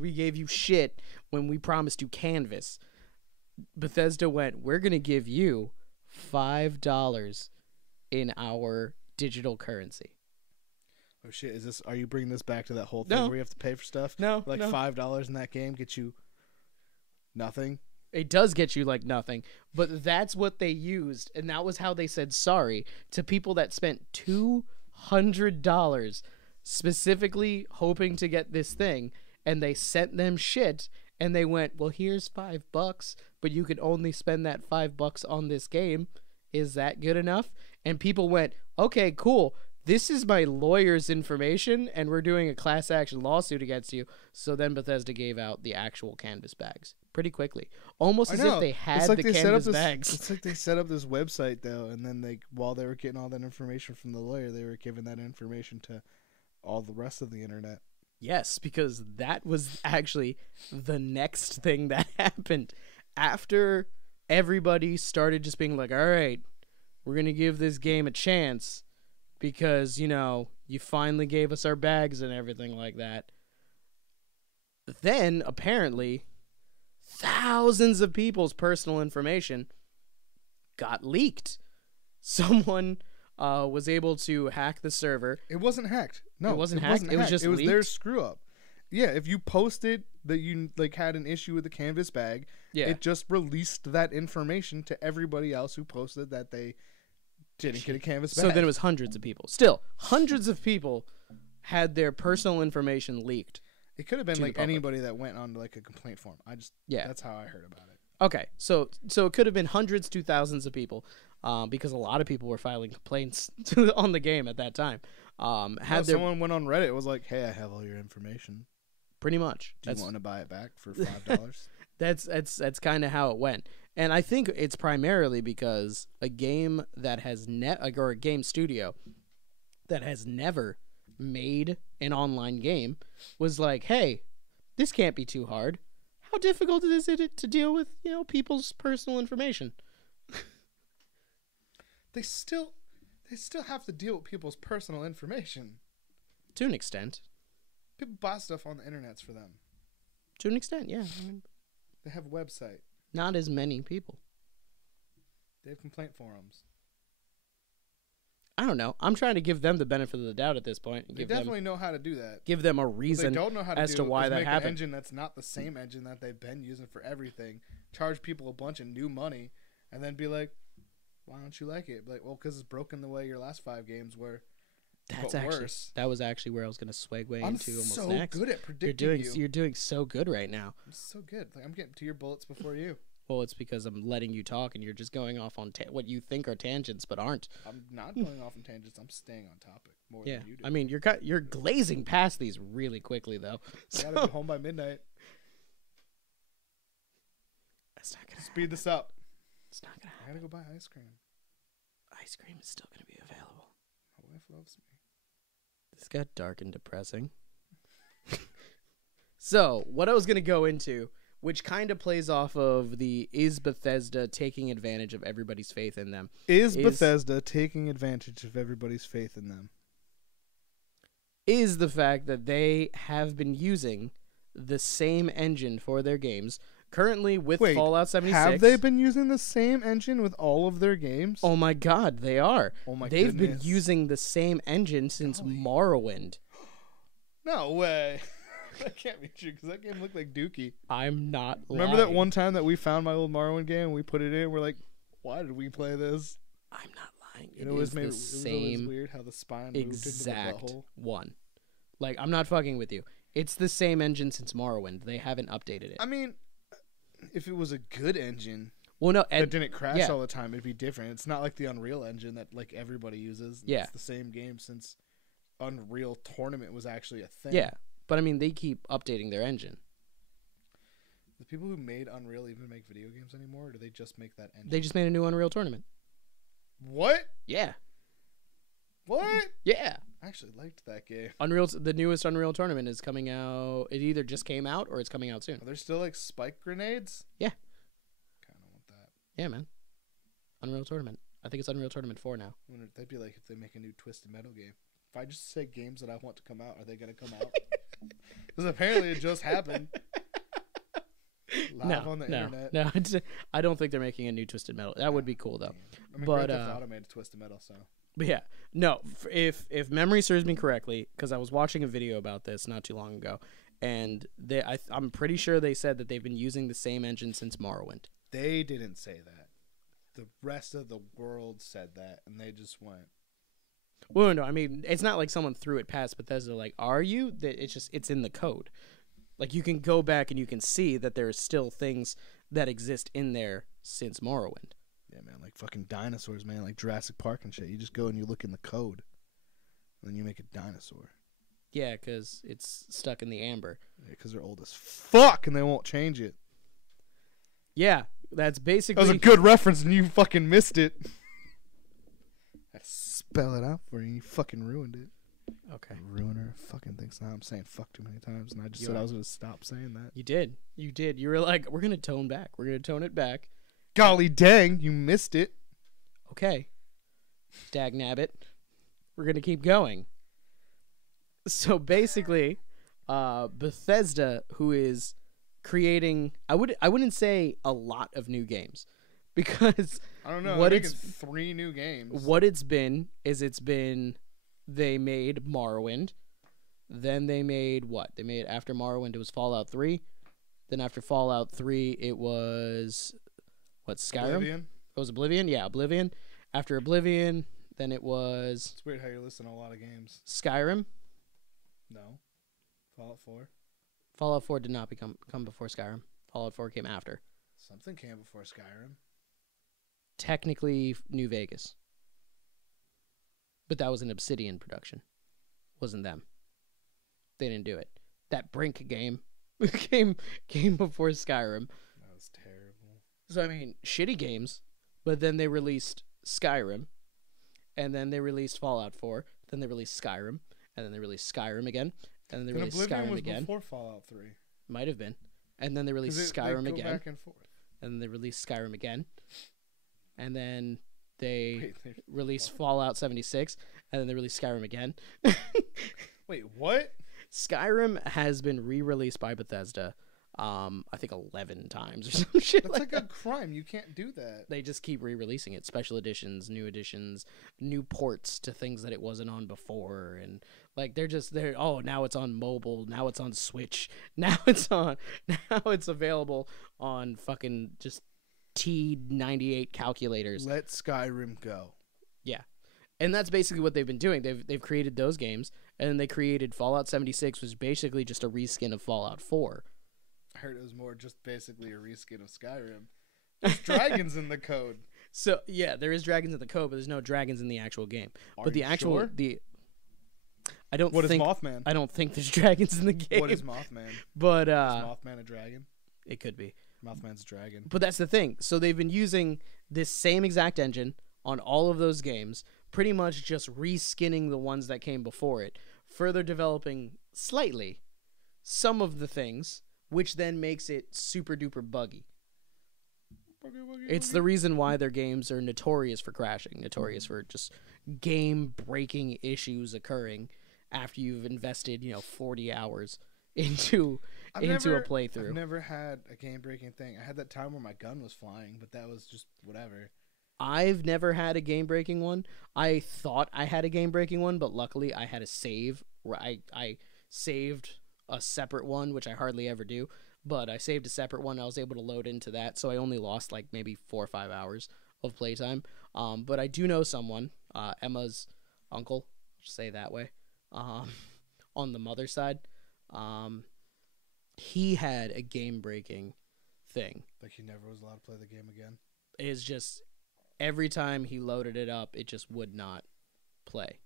We gave you shit when we promised you canvas. Bethesda went, we're going to give you $5 in our digital currency. Oh shit! Are you bringing this back to that whole thing where you have to pay for stuff? No, like $5 in that game gets you nothing. It does get you like nothing, but that's what they used, and that was how they said sorry to people that spent $200 specifically hoping to get this thing, and they sent them shit, and they went, well, here's $5, but you can only spend that $5 on this game. Is that good enough? And people went, okay, cool. This is my lawyer's information, and we're doing a class action lawsuit against you. So then Bethesda gave out the actual canvas bags pretty quickly. Almost as if they had the canvas bags. It's like they set up this website, though, and then while they were getting all that information from the lawyer, they were giving that information to all the rest of the internet. Yes, because that was actually the next thing that happened. After everybody started just being like, all right, we're going to give this game a chance, because, you finally gave us our bags and everything like that. Then, apparently, thousands of people's personal information got leaked. Someone was able to hack the server. It wasn't hacked. No, it wasn't hacked. It was just it was leaked? their screw up. Yeah, if you posted that you like had an issue with the canvas bag, it just released that information to everybody else who posted that they didn't get a canvas bag. So then it was hundreds of people. Still, hundreds of people had their personal information leaked. It could have been like anybody that went on like a complaint form. That's how I heard about it. Okay, so it could have been hundreds to thousands of people, because a lot of people were filing complaints on the game at that time. Someone went on Reddit, was like, "Hey, I have all your information. Pretty much. Do you want to buy it back for $5?" That's kind of how it went, and I think it's primarily because a game that has or a game studio that has never made an online game was like, "Hey, this can't be too hard. How difficult is it to deal with, people's personal information?" They still have to deal with people's personal information to an extent. People buy stuff on the internets for them. To an extent, yeah. They have a website. Not as many people. They have complaint forums. I don't know. I'm trying to give them the benefit of the doubt at this point. They definitely know how to do that. Give them a reason they don't know how to as to why that happened. An engine that's not the same engine that they've been using for everything. Charge people a bunch of new money, and then be like, "Why don't you like it?" Like, well, because it's broken the way your last 5 games were. That was actually where I was going to segue into almost so next. Good at predicting You're doing so good right now. I'm so good. Like, I'm getting to your bullets before you. Well, it's because I'm letting you talk, and you're just going off on what you think are tangents, but aren't. I'm not going off on tangents. I'm staying on topic more than you do. I mean, you're glazing past these really quickly, though. I gotta be home by midnight. That's not gonna speed this up. It's not gonna happen. I gotta go buy ice cream. Ice cream is still gonna be available. My wife loves me. This got dark and depressing. So, what I was going to go into, which kind of plays off of is Bethesda taking advantage of everybody's faith in them? Is Bethesda taking advantage of everybody's faith in them? Is the fact that they have been using the same engine for their games. Currently with Fallout 76. Have they been using the same engine with all of their games? Oh my god, they are. Oh my They've been using the same engine since Morrowind. No way. That can't be true, because that game looked like Dookie. I'm not Remember lying. that one time that we found my old Morrowind game and we put it in and we're like, why did we play this? I'm not lying. It was the same. It was weird how the spine moved into the butthole. One. Like, I'm not fucking with you. It's the same engine since Morrowind. They haven't updated it. I mean, if it was a good engine that didn't crash all the time, it'd be different. It's not like the Unreal Engine that like everybody uses. Yeah. It's the same game since Unreal Tournament was actually a thing. Yeah, but I mean, they keep updating their engine. The people who made Unreal even make video games anymore, or do they just make that engine? They just made a new Unreal Tournament. What? Yeah. What? Yeah. I actually liked that game. The newest Unreal Tournament is coming out. It either just came out or it's coming out soon. Are there still like spike grenades? Yeah. Kind of want that. Yeah, man. Unreal Tournament. I think it's Unreal Tournament 4 now. I wonder if that'd be like if they make a new Twisted Metal game. If I just say games that I want to come out, are they going to come out? Because apparently it just happened. Live on the internet. No, I don't think they're making a new Twisted Metal. That would be cool though. I mean, Grand Theft Auto made a Twisted Metal, so. But yeah, no. If memory serves me correctly, because I was watching a video about this not too long ago, and I'm pretty sure they said that they've been using the same engine since Morrowind. They didn't say that. The rest of the world said that, and they just went. Well, no, I mean, it's not like someone threw it past Bethesda. Like, are you? It's in the code. Like, you can go back and you can see that there are still things that exist in there since Morrowind. Yeah, man, like fucking dinosaurs, man, like Jurassic Park and shit. You just go and you look in the code, and then you make a dinosaur. Yeah, because it's stuck in the amber. Yeah, because they're old as fuck, and they won't change it. Yeah, that's basically... That was a good reference, and you fucking missed it. I spell it out for you, and you fucking ruined it. Okay. Ruiner fucking thinks now I'm saying fuck too many times, and I just said I was going to stop saying that. You did. You were like, we're going to tone back. We're going to tone it back. Golly dang, you missed it. Okay. Dagnabbit. We're going to keep going. So basically, Bethesda, who is creating, I wouldn't say a lot of new games, because I don't know. They're making 3 new games. What it's been they made Morrowind, Then they made what? They made after Morrowind, it was Fallout 3. Then after Fallout 3, it was what? Skyrim. Oblivion. It was Oblivion. Yeah, Oblivion. After Oblivion, then it was It's weird how you're listing a lot of games. Skyrim. No. Fallout 4. Fallout 4 did not come before Skyrim. Fallout 4 came after. Something came before Skyrim. Technically, New Vegas. But that was an Obsidian production. Wasn't them. They didn't do it. That Brink game came before Skyrim. That was terrible. So, I mean, shitty games. But then they released Skyrim. And then they released Fallout 4. Then they released Skyrim. And then they released Skyrim again. And then they released Oblivion Skyrim was again. before Fallout 3. Might have been. And then they released Skyrim again. Back and forth. And then they released Skyrim again. And then they released Fallout 76. And then they released Skyrim again. Wait, what? Skyrim has been re-released by Bethesda, I think 11 times or some shit. That's like a crime. You can't do that. They just keep re-releasing it. Special editions, new ports to things that it wasn't on before. And like they're oh, now it's on mobile, now it's on Switch, now it's available on fucking just T98 calculators. Let Skyrim go. Yeah. And that's basically what they've been doing. They've created those games, and then they created Fallout 76, which was basically just a reskin of Fallout 4. I heard it was more just basically a reskin of Skyrim. There's dragons in the code. So yeah, there is dragons in the code, but there's no dragons in the actual game. Are but the you actual sure? I don't What think is Mothman? I don't think there's dragons in the game. What is Mothman? But Is Mothman a dragon? it could be. Mothman's a dragon. But that's the thing. So they've been using this same exact engine on all of those games, pretty much just reskinning the ones that came before it, further developing slightly some of the things, which then makes it super duper buggy. It's the reason why their games are notorious for crashing, notorious for just game-breaking issues occurring after you've invested, 40 hours into a playthrough. I've never had a game-breaking thing. I had that time where my gun was flying, but that was just whatever. I've never had a game-breaking one. I thought I had a game-breaking one, but luckily I had a save. I saved a separate one, which I hardly ever do, but I saved a separate one. I was able to load into that, so I only lost like maybe 4 or 5 hours of playtime. But I do know someone, Emma's uncle, just say it that way, on the mother's side. He had a game-breaking thing. Like he never was allowed to play the game again? It's just every time he loaded it up, it just would not play.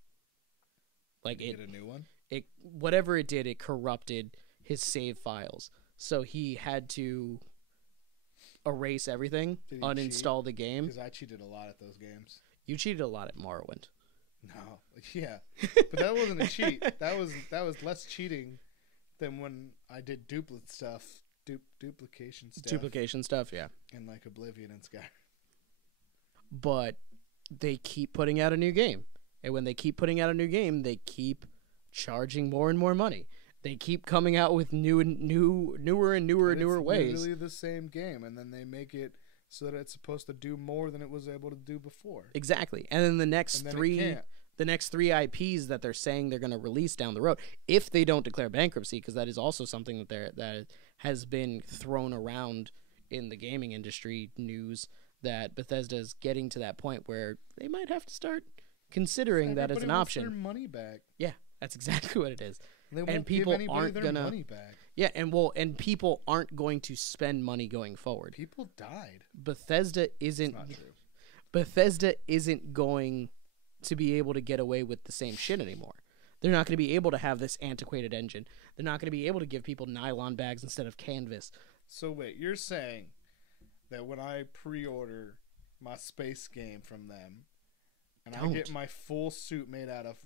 Like Did he get a new one? Whatever it did, it corrupted his save files. So he had to erase everything, uninstall the game. Because I cheated a lot at those games. You cheated a lot at Morrowind. No, yeah, but that wasn't a cheat. That was less cheating than when I did duplication stuff, Yeah. in like Oblivion and Skyrim. But they keep putting out a new game, and when they keep putting out a new game, they keep charging more and more money. They keep coming out with newer and newer ways. It's literally the same game, and then they make it so that it's supposed to do more than it was able to do before. Exactly. And then the next three IPs that they're saying they're going to release down the road, if they don't declare bankruptcy, because that is also something that has been thrown around in the gaming industry news, that Bethesda is getting to that point where they might have to start considering that as an option. Everybody wants their money back. Yeah, that's exactly what it is. They won't and people give anybody aren't their gonna money back. Yeah, and people aren't going to spend money going forward. People died. Bethesda isn't That's not true. Bethesda isn't going to be able to get away with the same shit anymore. They're not going to be able to have this antiquated engine. They're not going to be able to give people nylon bags instead of canvas. So wait, you're saying that when I pre-order my space game from them, and I get my full suit made out of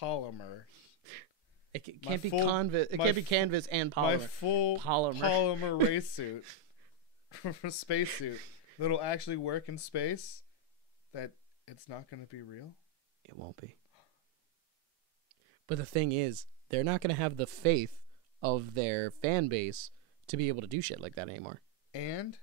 polymer, it can't be canvas. It can't be canvas and polymer. My full polymer race suit, space suit that'll actually work in space. That it's not going to be real. It won't be. But the thing is, they're not going to have the faith of their fan base to be able to do shit like that anymore. And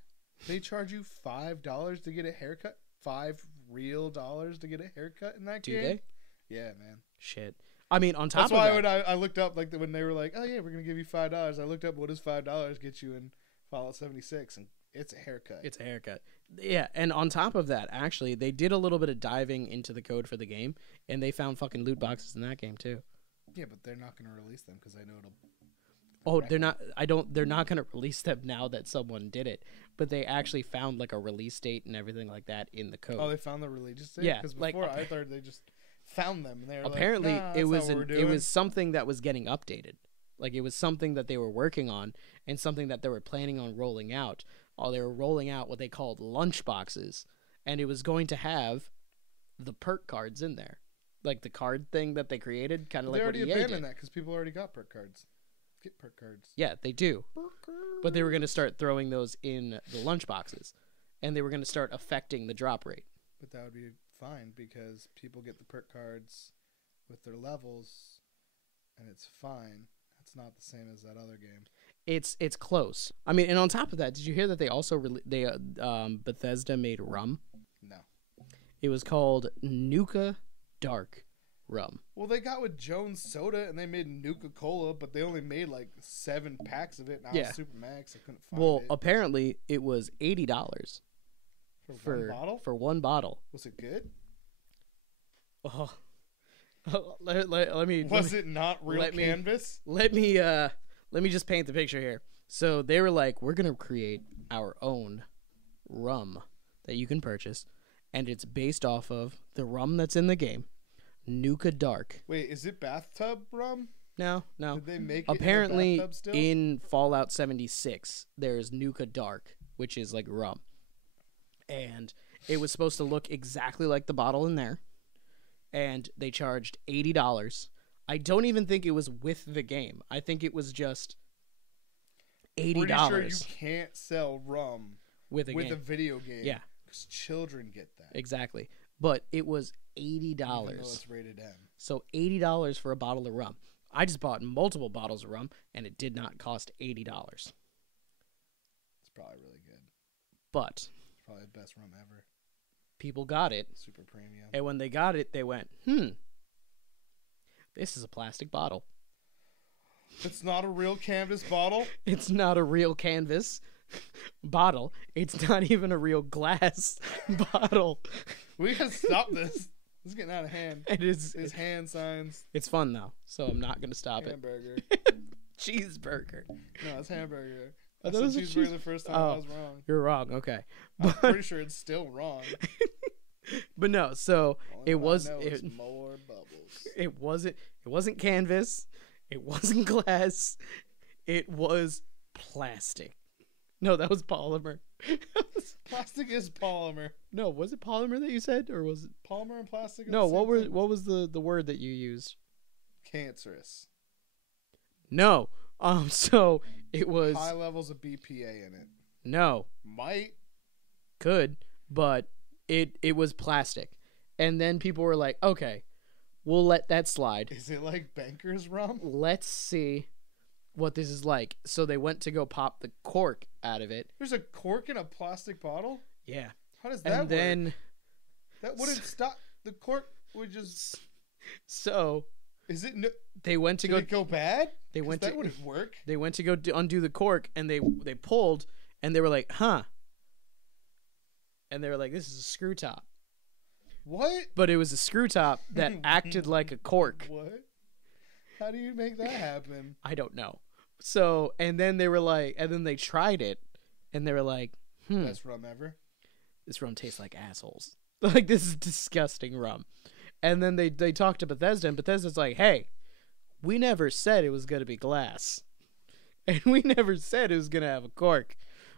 they charge you $5 to get a haircut. $5 real dollars to get a haircut in that game. Do they? Yeah, man. Shit. I mean, on top That's of why that, when I looked up, like when they were like, "Oh yeah, we're gonna give you $5," I looked up what does $5 get you in Fallout 76, and it's a haircut. it's a haircut. Yeah, and on top of that, actually, they did a little bit of diving into the code for the game, and they found fucking loot boxes in that game too. Yeah, but they're not gonna release them because I know it'll. Oh, they're not. They're not gonna release them now that someone did it. But they actually found like a release date and everything like that in the code. Oh, they found the release date. Yeah, because like, before I thought they just found them and they were apparently like, nah, it was that's not what we're it doing. was something that was getting updated. Like it was something that they were working on and something that they were planning on rolling out. They were rolling out what they called lunch boxes, and it was going to have the perk cards in there, like the card thing that they created, kind of like what EA did. They already abandoned that because people already got perk cards. Get perk cards. Yeah, they do. But they were going to start throwing those in the lunch boxes, and they were going to start affecting the drop rate. But that would be fine because people get the perk cards with their levels, and it's fine. It's not the same as that other game. It's close. I mean, and on top of that, did you hear that they also Bethesda made rum? No. It was called Nuka Dark Rum. Well, they got with Jones Soda and they made Nuka Cola, but they only made like 7 packs of it. And I was Super Max. I couldn't find it. Apparently it was $80 for one bottle. For one bottle. Was it good? Oh, let me. Was it not real canvas? Let me just paint the picture here. So they were like, we're gonna create our own rum that you can purchase, and it's based off of the rum that's in the game, Nuka Dark. Wait, is it bathtub rum? No. Did they make it apparently in the bathtub still? In Fallout 76 there's Nuka Dark, which is like rum, and it was supposed to look exactly like the bottle in there, and they charged $80. I don't even think it was with the game. I think it was just $80. Pretty sure you can't sell rum with a video game. Yeah, because children get that. Exactly. But it was $80. Even though it's rated M. So $80 for a bottle of rum. I just bought multiple bottles of rum, and it did not cost $80. It's probably really good. But it's probably the best rum ever. People got it. Super premium. And when they got it, they went, this is a plastic bottle. It's not a real canvas bottle? It's not a real canvas bottle. It's not even a real glass bottle. We gotta stop this. This is getting out of hand. It is. His hand signs. It's fun, though, so I'm not going to stop Hamburger. it. Cheeseburger. No, it's hamburger. I I thought said it was a cheeseburger the first time. I was wrong. You're wrong. Okay. I'm pretty sure it's still wrong. But no, so Only it was. It's more bubbles. It wasn't canvas. It wasn't glass. It was plastic. No, that was polymer. Plastic is polymer. No, was it polymer that you said, or was it Polymer and plastic? No, what was the word that you used? Cancerous. No. So it was high levels of BPA in it. No. Might. Could, but it was plastic. And then people were like, okay, we'll let that slide. Is it like Banker's rum? Let's see what this is like. So they went to go pop the cork out of it. There's a cork in a plastic bottle? Yeah. How does that work? Then that wouldn't stop. The cork would just. So. Is it? They went to Did it go bad? They went that to. Wouldn't work. They went to go undo the cork, and they pulled, and they were like, "Huh." And they were like, "This is a screw top." What? But it was a screw top that acted like a cork. What? How do you make that happen? I don't know. So, and then they were like, and then they tried it, and they were like, Best rum ever. This rum tastes like assholes. Like, this is disgusting rum. And then they talked to Bethesda, and Bethesda's like, hey, we never said it was going to be glass. And we never said it was going to have a cork.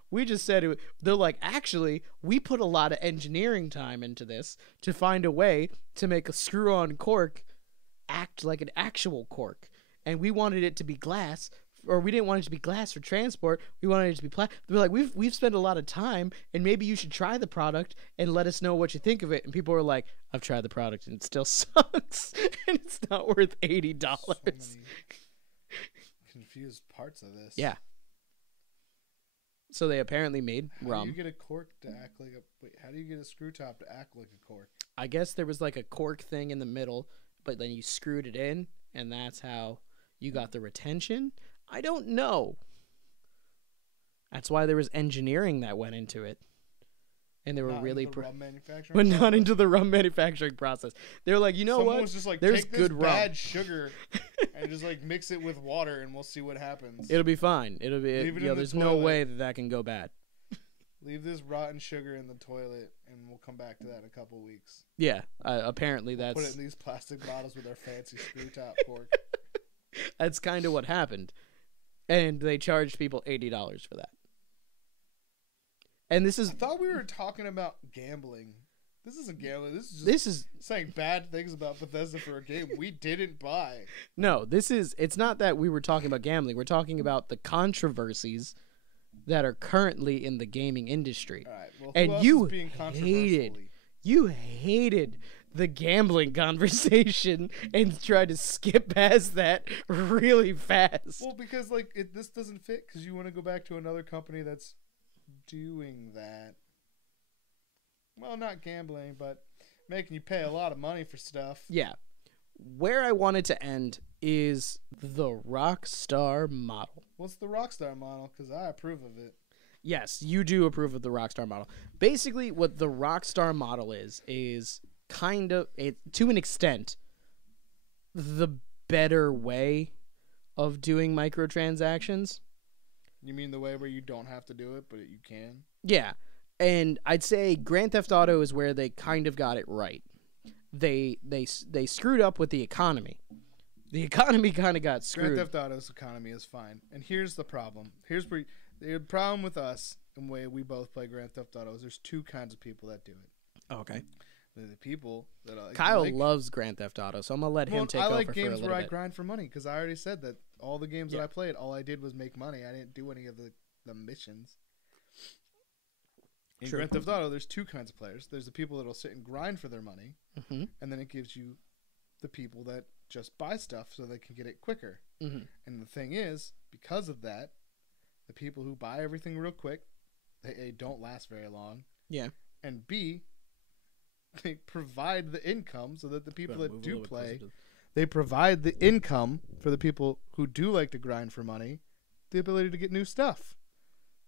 We just said it. They're like, actually, we put a lot of engineering time into this to find a way to make a screw-on cork act like an actual cork. And we wanted it to be glass, or we didn't want it to be glass for transport. We wanted it to be plastic. They're like, we've spent a lot of time, and maybe you should try the product and let us know what you think of it. And people were like, I've tried the product, and it still sucks, and it's not worth $80. So many confused parts of this. Yeah. So they apparently made rum. How do you get a cork to act like a... Wait, how do you get a screw top to act like a cork? I guess there was like a cork thing in the middle, but then you screwed it in, and that's how you got the retention? I don't know. That's why there was engineering that went into it. And they were really rum manufacturing but not into the rum manufacturing process. They were like, you know Someone what? was just like, there's take good this rum. bad sugar and just like mix it with water and we'll see what happens. It'll be fine. It'll be. Leave it in the there's no toilet. way that can go bad. Leave this rotten sugar in the toilet and we'll come back to that in a couple weeks. Yeah. Apparently that's. Put it in these plastic bottles with our fancy screw top cork. That's kind of what happened, and they charged people $80 for that. And this is. I thought we were talking about gambling. This isn't gambling. This is saying bad things about Bethesda for a game we didn't buy. No, this is. It's not that we were talking about gambling. We're talking about the controversies that are currently in the gaming industry. All right. Well, who And else you is being hated the gambling conversation and tried to skip past that really fast. Well, because this doesn't fit because you want to go back to another company that's doing that. Well, not gambling, but making you pay a lot of money for stuff. Yeah. Where I wanted to end is the Rockstar model. What's the Rockstar model? Because I approve of it. Yes, you do approve of the Rockstar model. Basically, what the Rockstar model is kind of, to an extent, the better way of doing microtransactions. You mean the way where you don't have to do it, but you can? Yeah, and I'd say Grand Theft Auto is where they kind of got it right. They screwed up with the economy. The economy kind of got screwed. Grand Theft Auto's economy is fine. And here's the problem. Here's where the problem with us and the way we both play Grand Theft Auto is there's two kinds of people that do it. Okay. They're the people that Kyle loves Grand Theft Auto, so I'm gonna let him take over for a little bit. I like games where I grind for money because I already said that all the games that I played, all I did was make money. I didn't do any of the missions. In Grand Theft Auto, there's two kinds of players. There's the people that'll sit and grind for their money, and then it gives you the people that just buy stuff so they can get it quicker. And the thing is, because of that, the people who buy everything real quick, they don't last very long. Yeah. And B, they provide the income so that the people that do play, they provide the income for the people who do like to grind for money, the ability to get new stuff.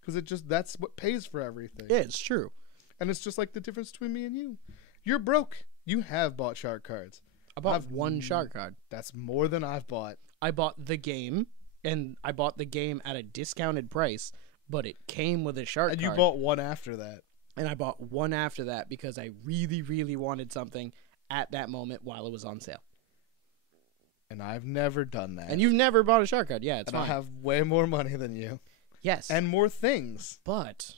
Because that's what pays for everything. Yeah, it's true. And it's just like the difference between me and you. You're broke. You have bought shark cards. I bought one shark card. That's more than I've bought. I bought the game, and I bought the game at a discounted price, but it came with a shark card. And you bought one after that. And I bought one after that because I really, really wanted something at that moment while it was on sale. And I've never done that. And you've never bought a shark card. Yeah, it's fine. I have way more money than you. Yes. And more things. But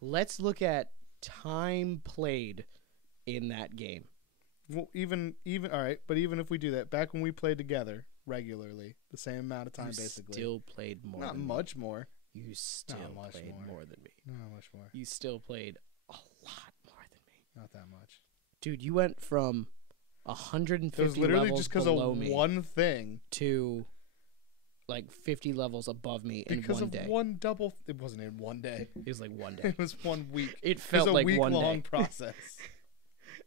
let's look at time played in that game. Well, even all right, but even if we do that, back when we played together regularly, the same amount of time basically. Still played more. Not than much me. more. You still played more than me. Not much more. You still played a lot more than me. Not that much. Dude, you went from 150 it was literally levels just because below of me one thing to like 50 levels above me in because one of day. one double. It wasn't in one day. It was like one day. It was 1 week. It felt like one day. a week-long process.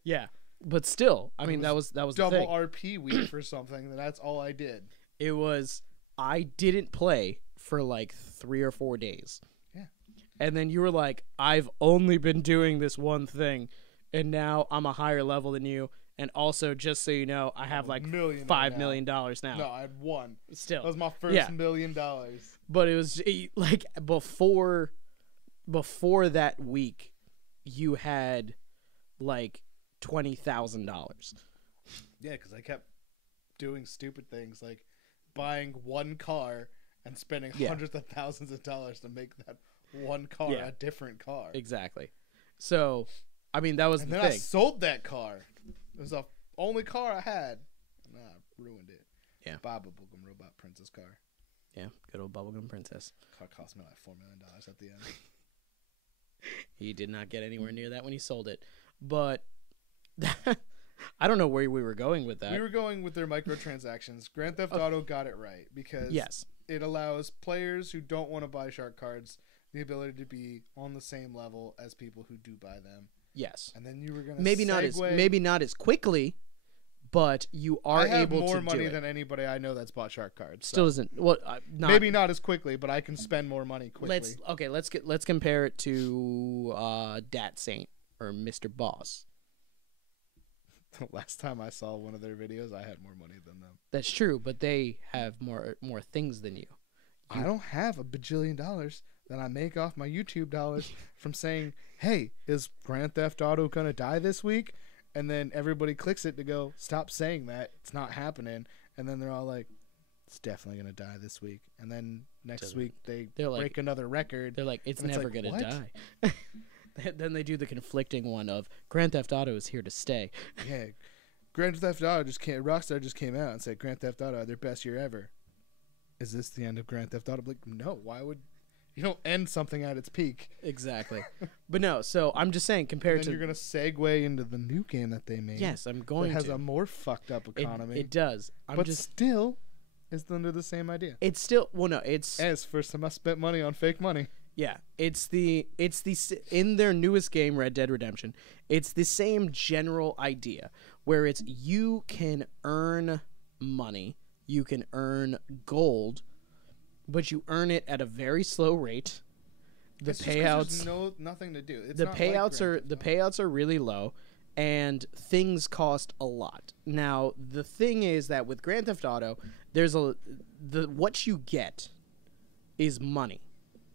Yeah, but still, I mean that was the double thing. RP week for something. And that's all I did. It was I didn't play for like 3 or 4 days. Yeah. And then you were like, I've only been doing this one thing, and now I'm a higher level than you. And also, just so you know, I have like $5 million now. No, I had one. Still, that was my first $1 million. But it was like before that week, you had like $20,000. Yeah, because I kept doing stupid things like buying one car and spending hundreds of thousands of dollars to make that one car a different car. Exactly. So, I mean, that was and the then thing. I sold that car. It was the only car I had. And I ruined it. Yeah. Buy Bubblegum Robot Princess car. Yeah, good old Bubblegum Princess. Car cost me like $4 million at the end. He did not get anywhere near that when he sold it. But I don't know where we were going with that. We were going with their microtransactions. Grand Theft Auto got it right because it allows players who don't want to buy shark cards the ability to be on the same level as people who do buy them. Yes. And then you were going to maybe not as quickly, but you are I have able more to money do it. than anybody I know that's bought shark cards. Still So. isn't well. Maybe not as quickly, but I can spend more money quickly. Let's compare it to Dat Saint or Mr. Boss. The last time I saw one of their videos, I had more money than them. That's true, but they have more things than you. I don't have $1 bajillion that I make off my YouTube dollars from saying, "Hey, is Grand Theft Auto gonna die this week?" And then everybody clicks it to go, "Stop saying that. It's not happening." And then they're all like, "It's definitely gonna die this week." And then next week they're like, break another record. They're like, "It's never gonna what? die." Then they do the conflicting one of Grand Theft Auto is here to stay. Yeah, Grand Theft Auto Rockstar just came out and said Grand Theft Auto their best year ever. Is this the end of Grand Theft Auto? Like, no. Why would you don't end something at its peak? Exactly. But no, so I'm just saying compared to you're gonna segue into the new game that they made. Yes, I'm going to. It has to. a more fucked up economy. It does. Still is under the same idea. It's still it's as first time I spent money on fake money. Yeah, it's the in their newest game, Red Dead Redemption, it's the same general idea where it's you can earn money, you can earn gold, but you earn it at a very slow rate. The payouts, nothing to do. It's the payouts are really low, and things cost a lot. Now the thing is that with Grand Theft Auto, there's what you get is money.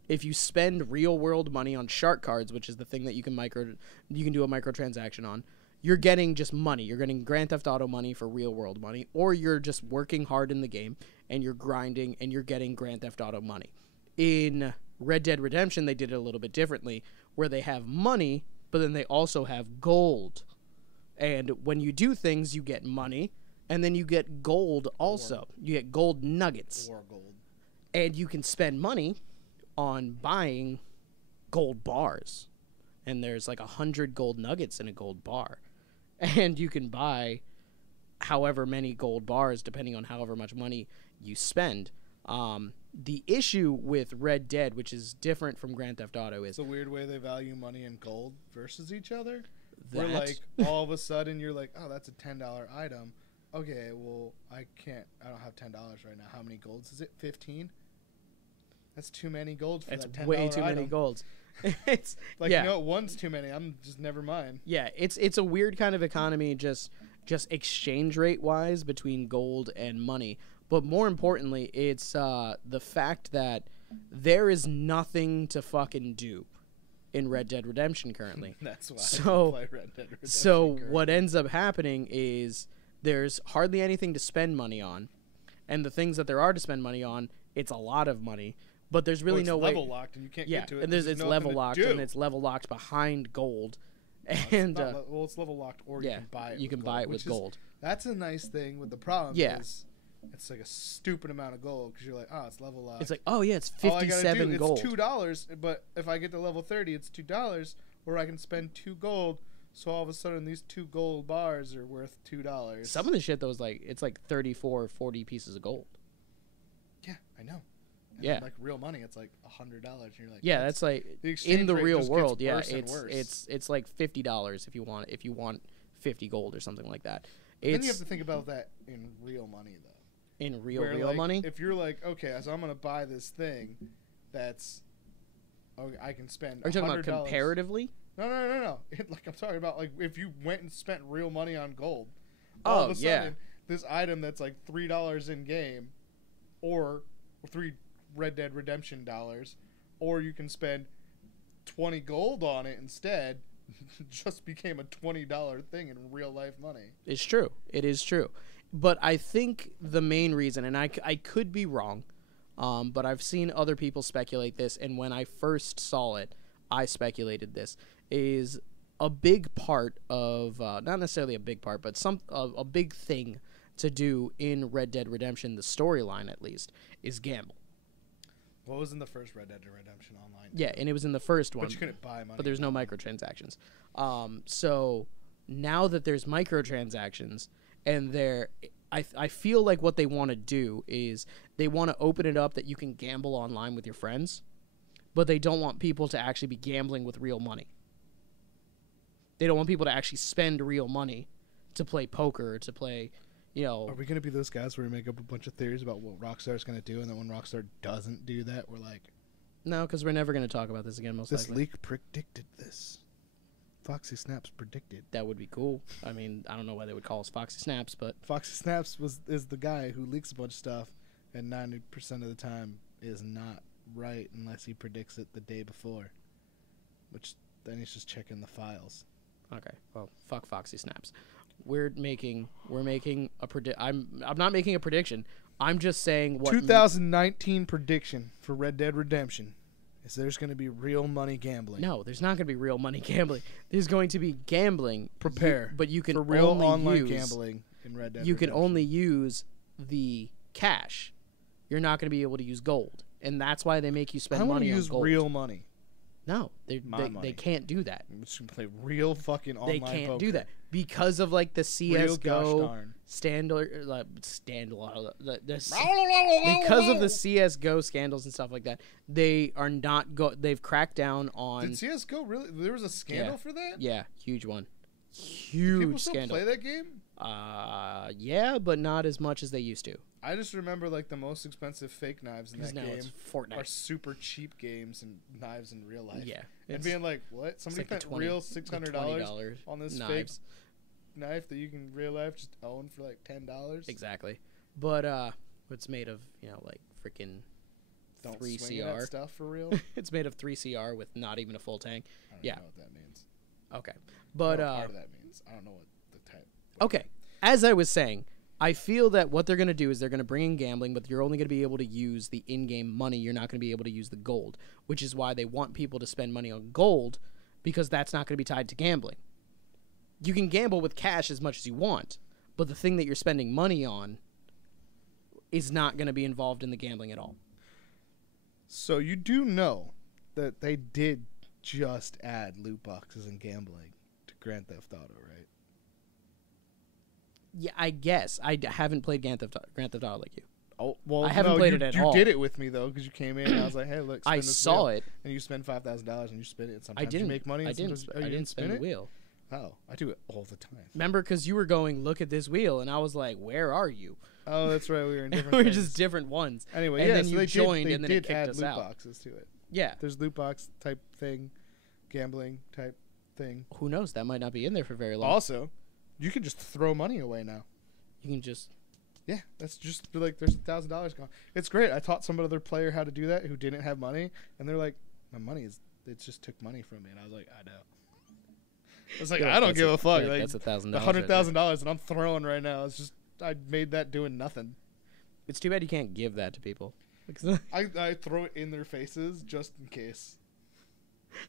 If you spend real world money on shark cards, which is the thing that you can do a microtransaction on, you're getting just money. You're getting Grand Theft Auto money for real world money, or you're just working hard in the game and you're grinding and you're getting Grand Theft Auto money. In Red Dead Redemption, they did it a little bit differently, where they have money, but then they also have gold. And when you do things, you get money, and then you get gold also. You get gold nuggets. Or gold. And you can spend money on buying gold bars, and there's like 100 gold nuggets in a gold bar, and you can buy however many gold bars depending on however much money you spend. The issue with Red Dead, which is different from Grand Theft Auto, is it's a weird way they value money and gold versus each other. Where like all of a sudden you're like, oh, that's a $10 item. Okay, well I don't have $10 right now. How many golds is it? 15. That's too many golds for that $10 way too item. many golds. It's like, one's too many. I'm just never mind. Yeah, it's a weird kind of economy, just exchange rate wise between gold and money. But more importantly, it's the fact that there is nothing to fucking do in Red Dead Redemption currently. That's why I don't play Red Dead Redemption. So what ends up happening is there's hardly anything to spend money on, and the things that there are to spend money on, it's a lot of money. But there's really no way. It's level locked, and you can't get to it. And it's level locked, and it's level locked behind gold. And it's level locked, or you can buy it. You can buy it with gold. That's a nice thing. With the problem is, it's like a stupid amount of gold because you're like, oh, it's level locked. It's like, oh yeah, it's 57 gold. It's $2, but if I get to level 30, it's $2, or I can spend 2 gold. So all of a sudden, these 2 gold bars are worth $2. Some of the shit though is like it's like 34 or 40 pieces of gold. Yeah, I know. And yeah, like real money, it's like $100. And you're like, that's like in the real world. Yeah, it's like $50 if you want 50 gold or something like that. Then you have to think about that in real money though. In real money, if you're like, okay, so I'm gonna buy this thing, that's I can spend. Are you talking about comparatively? No. Like I'm talking about like if you went and spent real money on gold. All of a sudden, this item that's like $3 in game, or 3 Red Dead Redemption dollars, or you can spend 20 gold on it instead, just became a $20 thing in real life money. It's true. It is true. But I think the main reason, and I could be wrong, but I've seen other people speculate this, and when I first saw it, I speculated this, is a big part of, not necessarily a big part, but a big thing to do in Red Dead Redemption, the storyline at least, is gamble. What was in the first Red Dead Redemption Online? Yeah, and it was in the first one. But you couldn't buy money. But there's no microtransactions. So now that there's microtransactions, and I feel like what they want to do is they want to open it up that you can gamble online with your friends, but they don't want people to actually be gambling with real money. They don't want people to actually spend real money to play poker, to play, Are we going to be those guys where we make up a bunch of theories about what Rockstar's going to do, and then when Rockstar doesn't do that, we're like... No, because we're never going to talk about this again, most This likely. leak predicted this. Foxy Snaps predicted. That would be cool. I mean, I don't know why they would call us Foxy Snaps, but... Foxy Snaps is the guy who leaks a bunch of stuff, and 90% of the time is not right unless he predicts it the day before. Which, then he's just checking the files. Okay, well, fuck Foxy Snaps. We're making a I'm not making a prediction. I'm just saying what 2019 prediction for Red Dead Redemption is there's going to be real money gambling. No, there's not going to be real money gambling. There's going to be gambling. Prepare. But you can for real only online use, gambling in Red Dead You Redemption. can only use the cash. You're not going to be able to use gold. And that's why they make you spend money on gold. I want to use real money. No, they can't do that. I'm just going to play real fucking online poker. They can't poker. do that because of like the CS:GO because of the CS:GO scandals and stuff like that. They are not they've cracked down on. Did CS:GO really? There was a scandal for that? Yeah, huge one. Huge Do people still scandal. play that game? Yeah, but not as much as they used to. I just remember like the most expensive fake knives in that game Fortnite. are super cheap games and knives in real life. Yeah, and being like, what? Somebody spent real $600 on this knives. fake knife that you can in real life just own for like $10. Exactly, but it's made of like freaking 3CR that stuff for real. It's made of 3CR with not even a full tank. I don't know what that means. Okay, but part of that means I don't know what the type. Okay, as I was saying, I feel that what they're going to do is they're going to bring in gambling, but you're only going to be able to use the in-game money. You're not going to be able to use the gold, which is why they want people to spend money on gold, because that's not going to be tied to gambling. You can gamble with cash as much as you want, but the thing that you're spending money on is not going to be involved in the gambling at all. So you do know that they did just add loot boxes and gambling to Grand Theft Auto, right? Yeah, I guess. I haven't played Grand Theft Auto like you. Oh, well, I haven't played it at all. You did it with me, though, because you came in and I was like, hey, look, I saw wheel. it. And you spend $5,000 and you spin it. And sometimes I didn't you make money. And I didn't spin the wheel. Oh, I do it all the time. Remember, because you were going, look at this wheel, and I was like, where are you? Oh, that's right. We were in different We were things. just different ones. Anyway, and yeah, then so you they joined, did, and then they it did kicked add us loot out. boxes to it. Yeah. There's loot box type thing, gambling type thing. Who knows? That might not be in there for very long. Also, you can just throw money away now. You can just... Yeah, that's just like there's $1,000 gone. It's great. I taught some other player how to do that who didn't have money, and they're like, "My money is it just took money from me," and I was like, "I know." I was like, "I don't give a fuck." Like that's $1,000. The $100,000 that I'm throwing right now is just I made that doing nothing. It's too bad you can't give that to people. I throw it in their faces just in case.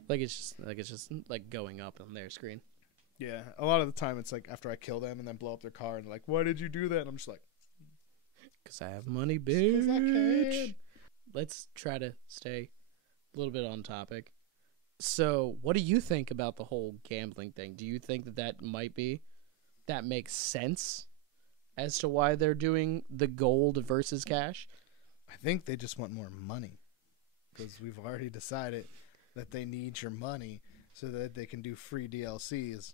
it's just like going up on their screen. Yeah, a lot of the time it's like after I kill them and then blow up their car and they're like, "Why did you do that?" And I'm just like, "'Cause I have money, bitch." 'Cause I can. Let's try to stay a little bit on topic. So, what do you think about the whole gambling thing? Do you think that makes sense as to why they're doing the gold versus cash? I think they just want more money because we've already decided that they need your money so that they can do free DLCs.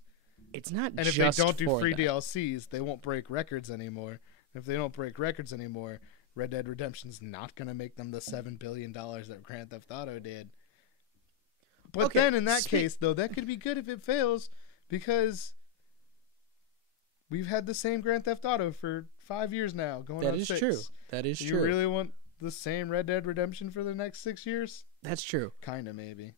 It's not and just if they don't do for free that. DLCs, they won't break records anymore. And if they don't break records anymore, Red Dead Redemption's not going to make them the $7 billion that Grand Theft Auto did. But Okay, then in that case, though, that could be good if it fails because we've had the same Grand Theft Auto for 5 years now, going on 6. That is true. That is true. You really want the same Red Dead Redemption for the next 6 years? That's true. Kind of, maybe.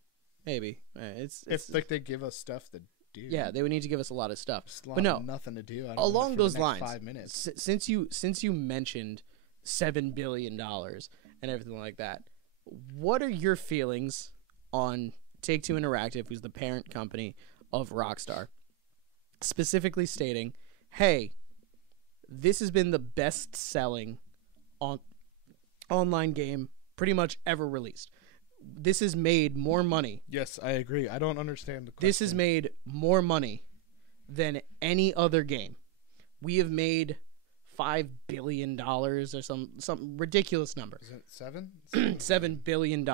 Maybe. It's like they give us stuff to do. Yeah, they would need to give us a lot of stuff. Just a lot but no, of nothing to do. I don't along know, for those the next lines, 5 minutes. Since you mentioned $7 billion and everything like that, what are your feelings on Take-Two Interactive, who's the parent company of Rockstar, specifically stating, hey, this has been the best-selling online game pretty much ever released. This has made more money. Yes, I agree. I don't understand the question. This has made more money than any other game. We have made $5 billion or some ridiculous number. Is it 7? $7 billion.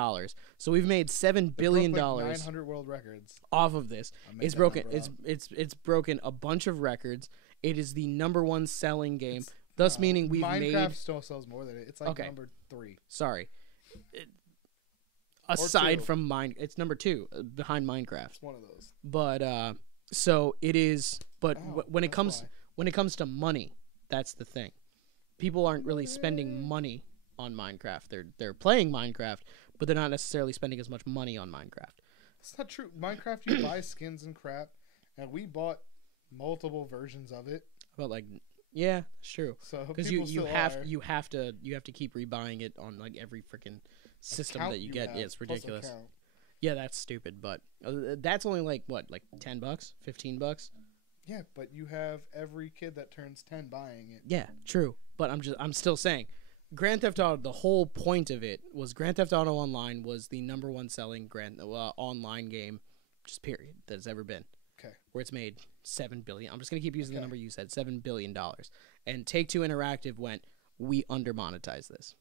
So we've made $7 billion like 900 world records off of this. I made It's that broken. number up. It's broken a bunch of records. It is the number 1 selling game, thus meaning we've Minecraft still sells more than it. It's like number 3. Sorry. Aside from it's number 2 behind Minecraft. It's one of those. But so it is. But when it comes to money, that's the thing. People aren't really spending money on Minecraft. They're playing Minecraft, but they're not necessarily spending as much money on Minecraft. It's not true. Minecraft, you buy skins and crap, and we bought multiple versions of it. But yeah, it's true. So because you have to keep rebuying it on like every freaking system that you get. Yeah, it's ridiculous. Yeah, that's stupid. But that's only like $10, $15. Yeah, but you have every kid that turns 10 buying it. Yeah, true. But I'm still saying, Grand Theft Auto. The whole point of it was Grand Theft Auto Online was the number 1 selling online game, just period, that has ever been. Okay. Where it's made $7 billion. I'm just gonna keep using the number you said, $7 billion. And Take-Two Interactive went, we under-monetize this.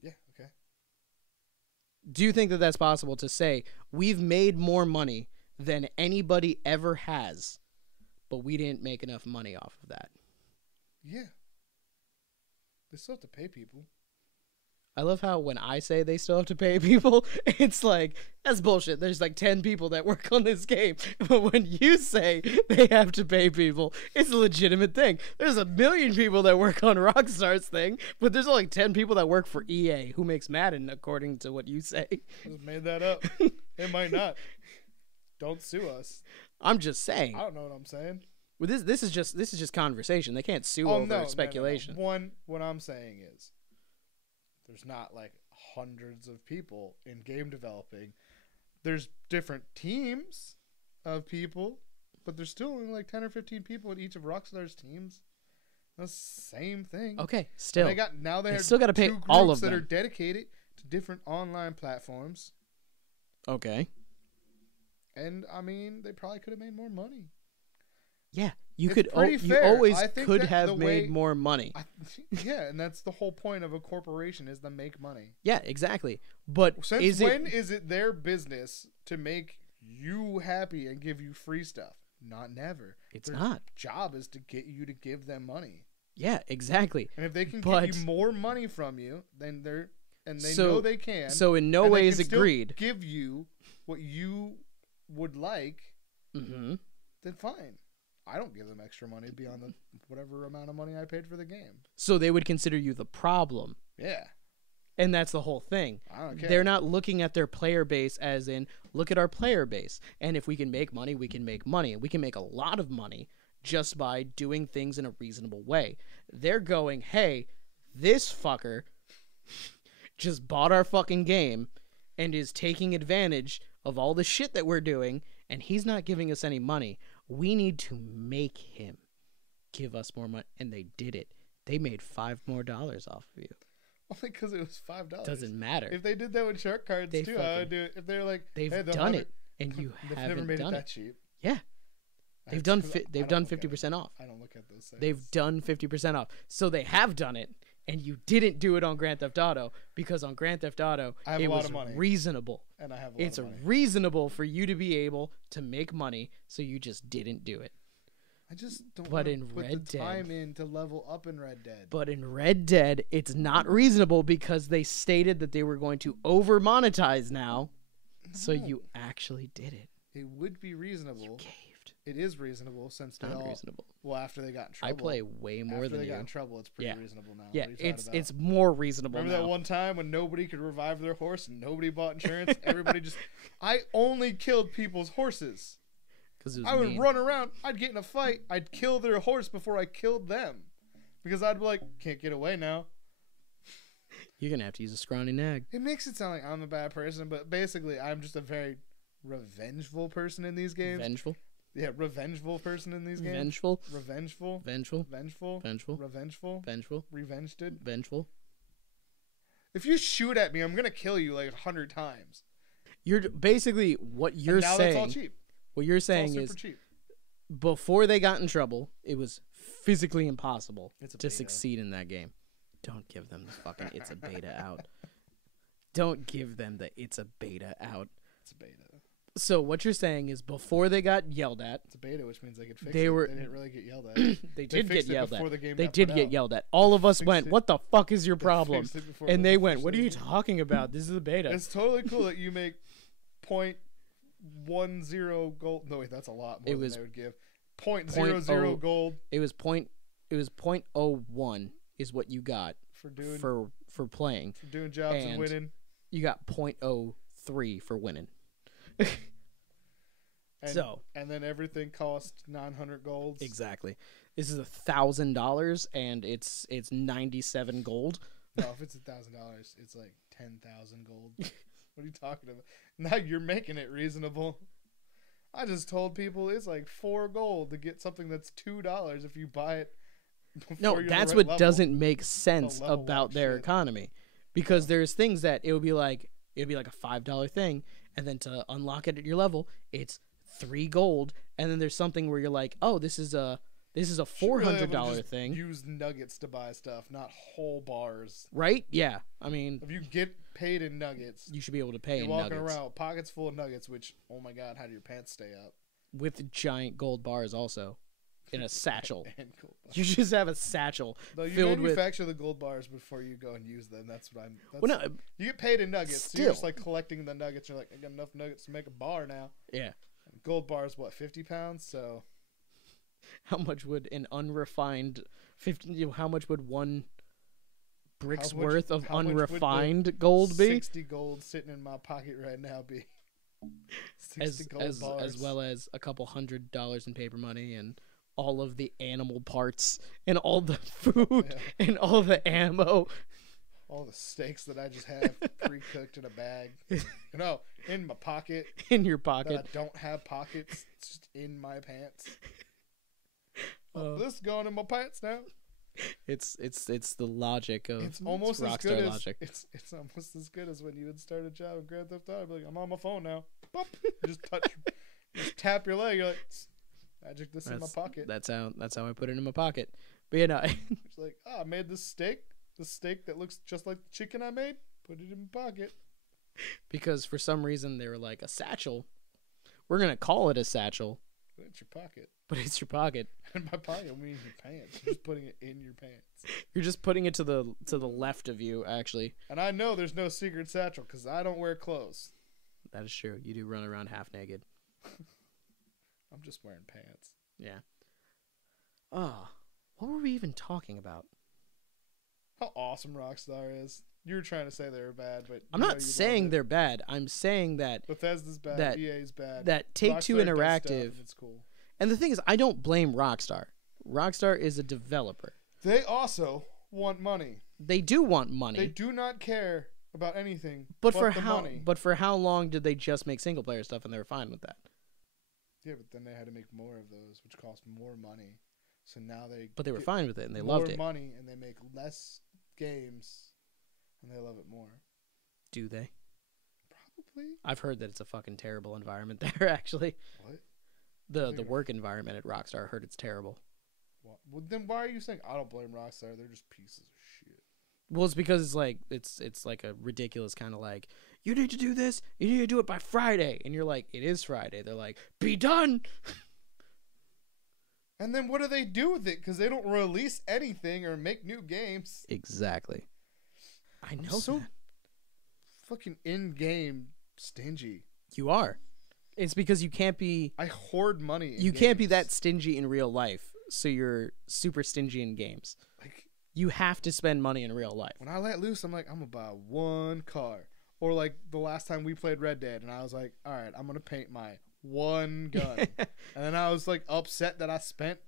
Yeah. Okay. Do you think that that's possible to say we've made more money than anybody ever has, but we didn't make enough money off of that? Yeah. They still have to pay people. I love how when I say they still have to pay people, it's like, that's bullshit. There's like 10 people that work on this game. But when you say they have to pay people, it's a legitimate thing. There's a million people that work on Rockstar's thing, but there's only 10 people that work for EA who makes Madden, according to what you say. I just made that up. It might not. Don't sue us. I'm just saying. I don't know what I'm saying. Well, this is just conversation. They can't sue over speculation. No. What I'm saying is, there's not like hundreds of people in game developing. There's different teams of people, but there's still only like 10 or 15 people in each of Rockstar's teams. That's the same thing. Okay, still. They still got to pay all of them that are dedicated to different online platforms. Okay. And I mean, they probably could have made more money. Yeah, you always could have made more money. Yeah, and that's the whole point of a corporation is to make money. Yeah, exactly. But is it their business to make you happy and give you free stuff? Not never. Their not. Job is to get you to give them money. Yeah, exactly. And if they can get you more money from you, then they know they can. So in no way is agreed. Give you what you would like. Mm-hmm. Then fine. I don't give them extra money beyond the whatever amount of money I paid for the game. So they would consider you the problem. Yeah. And that's the whole thing. I don't care. They're not looking at their player base as in, look at our player base. And if we can make money, we can make money. And we can make a lot of money just by doing things in a reasonable way. They're going, hey, this fucker just bought our fucking game and is taking advantage of all the shit that we're doing, and he's not giving us any money. We need to make him give us more money. And they did it. They made $5 more off of you. Only because it was $5. Doesn't matter. If they did that with shark cards too, I would do it. If they're like, they've done it, and you haven't never made done it that cheap. Yeah, they've done 50% off. I don't look at those things. They've done 50% off, so they have done it, and you didn't do it on Grand Theft Auto because on Grand Theft Auto it was reasonable. And I have a lot of money. It's reasonable for you to be able to make money, so you just didn't do it. I just don't want to put the time in to level up in Red Dead. But in Red Dead, it's not reasonable because they stated that they were going to over-monetize now, so you actually did it. It would be reasonable. You caved. It is reasonable since they not reasonable. Well, after they got in trouble. I play way more than you. After they got in trouble, it's pretty reasonable now. Yeah, it's more reasonable Remember now. That one time when nobody could revive their horse and nobody bought insurance? Everybody just... I only killed people's horses. I would run around. I'd get in a fight. I'd kill their horse before I killed them. Because I'd be like, can't get away now. You're going to have to use a scrawny nag. It makes it sound like I'm a bad person, but basically I'm just a very revengeful person in these games. Vengeful? Yeah, revengeful person in these games. Vengeful? Revengeful. Vengeful? Vengeful. Vengeful? Revengeful. Vengeful? Revenged. Vengeful? If you shoot at me, I'm going to kill you like 100 times. You're basically what you're and now saying. That's all cheap. What you're saying is, cheap. Before they got in trouble, it was physically impossible to beta. succeed in that game. Don't give them the fucking it's a beta out. Don't give them the it's a beta out. It's a beta. So what you're saying is before they got yelled at, It's a beta, which means they could fix They it. were- They didn't really get yelled at. they did get fixed it yelled before at. the game They got did put get out. yelled at. All of us fixed went, it. "What the fuck is your They problem?" fixed it before And the they first went, "What are you game. talking about? This is a beta." It's totally cool that you make 0.10 gold. No, wait, that's a lot more It than was they would give. 0.00 gold It was 0.01 is what you got for doing for playing. for doing jobs and and- winning. You got 0.03 for winning. And, So and then everything cost 900 golds. exactly, this is $1,000 and it's 97 gold. No, if it's $1,000, it's like 10,000 gold. What are you talking about? Now you're making it reasonable. I just told people it's like 4 gold to get something that's $2 if you buy it. No, you're the that's right what level. doesn't make sense level about up their shit. economy, because there's things that it'd be like a $5 thing, and then to unlock it at your level, it's 3 gold, and then there's something where you're like, oh, this is a You should $400 really be able to just thing, Use nuggets to buy stuff, not whole bars. right? Yeah, I mean, If you get paid in nuggets, you should be able to pay you're in walking nuggets around with pockets full of nuggets. Which, oh my god, how do your pants stay up? with giant gold bars also in a satchel. And gold bars. You just have a satchel No, you filled with. manufacture the gold bars before you go and use them. That's what I'm. That's, Well, no, you get paid in nuggets. So you're just Still. like collecting the nuggets. You're like, I got enough nuggets to make a bar now. yeah. And gold bars, what, 50 pounds? So How much would an unrefined 50? How much would one brick's How much- worth of how much would the unrefined gold be? 60 gold sitting in my pocket right now be 60 gold bars. As well as a couple $100 in paper money and all of the animal parts and all the food Yeah. and all the ammo All the steaks that I just have pre-cooked in a bag. No, in my pocket. in your That pocket. I don't have pockets. It's just in my pants. Uh, This is going in my pants now. It's the logic of It's almost as Rockstar good as logic. it's almost as good as when you would start a job in Grand Theft Auto. I'd be like, I'm on my phone now. Boop. You just tap your leg. You're like, magic this in my pocket. That's how I put it in my pocket. But you know, It's like, I made this steak. The steak that looks just like the chicken I made. Put it in my pocket. because for some reason they were like a satchel. We're gonna call it a satchel, Put it in your pocket. but it's your pocket. In my pocket, I mean your pants. You're just putting it in your pants. You're just putting it to the left of you. Actually, And I know there's no secret satchel because I don't wear clothes. that is true. You do run around half naked. I'm just wearing pants. Yeah. What were we even talking about? How awesome Rockstar is. You were trying to say they were bad, but I'm not saying they're bad. I'm saying that Bethesda's bad. that- EA's bad. that Take-Two Rockstar does Interactive. stuff, and it's cool. And the thing is, I don't blame Rockstar. Rockstar is a developer. They also want money. They do want money. They do not care about anything but for the how money. but for how long did they just make single player stuff and they were fine with that? Yeah, but then they had to make more of those, which cost more money. So now But they were get fine with it and they more loved it. money, and they make less games, and they love it more. Do they? Probably. I've heard that it's a fucking terrible environment there. Actually, What? the work environment at Rockstar, I heard it's terrible. Well, then why are you saying I don't blame Rockstar? They're just pieces of shit. Well, it's because it's like a ridiculous kind of like, you need to do this, you need to do it by Friday, and you're like, it is Friday. They're like, be done. And then what do they do with it? Because they don't release anything or make new games. Exactly. I know so that. fucking in-game stingy. You are. It's because you can't be. I hoard money. You can't be that stingy in real life, so you're super stingy in games. Like, You have to spend money in real life. when I let loose, I'm like, I'm gonna buy one car. Or like the last time we played Red Dead, and I was like, all right, I'm gonna paint my one gun. And then I was like upset that I spent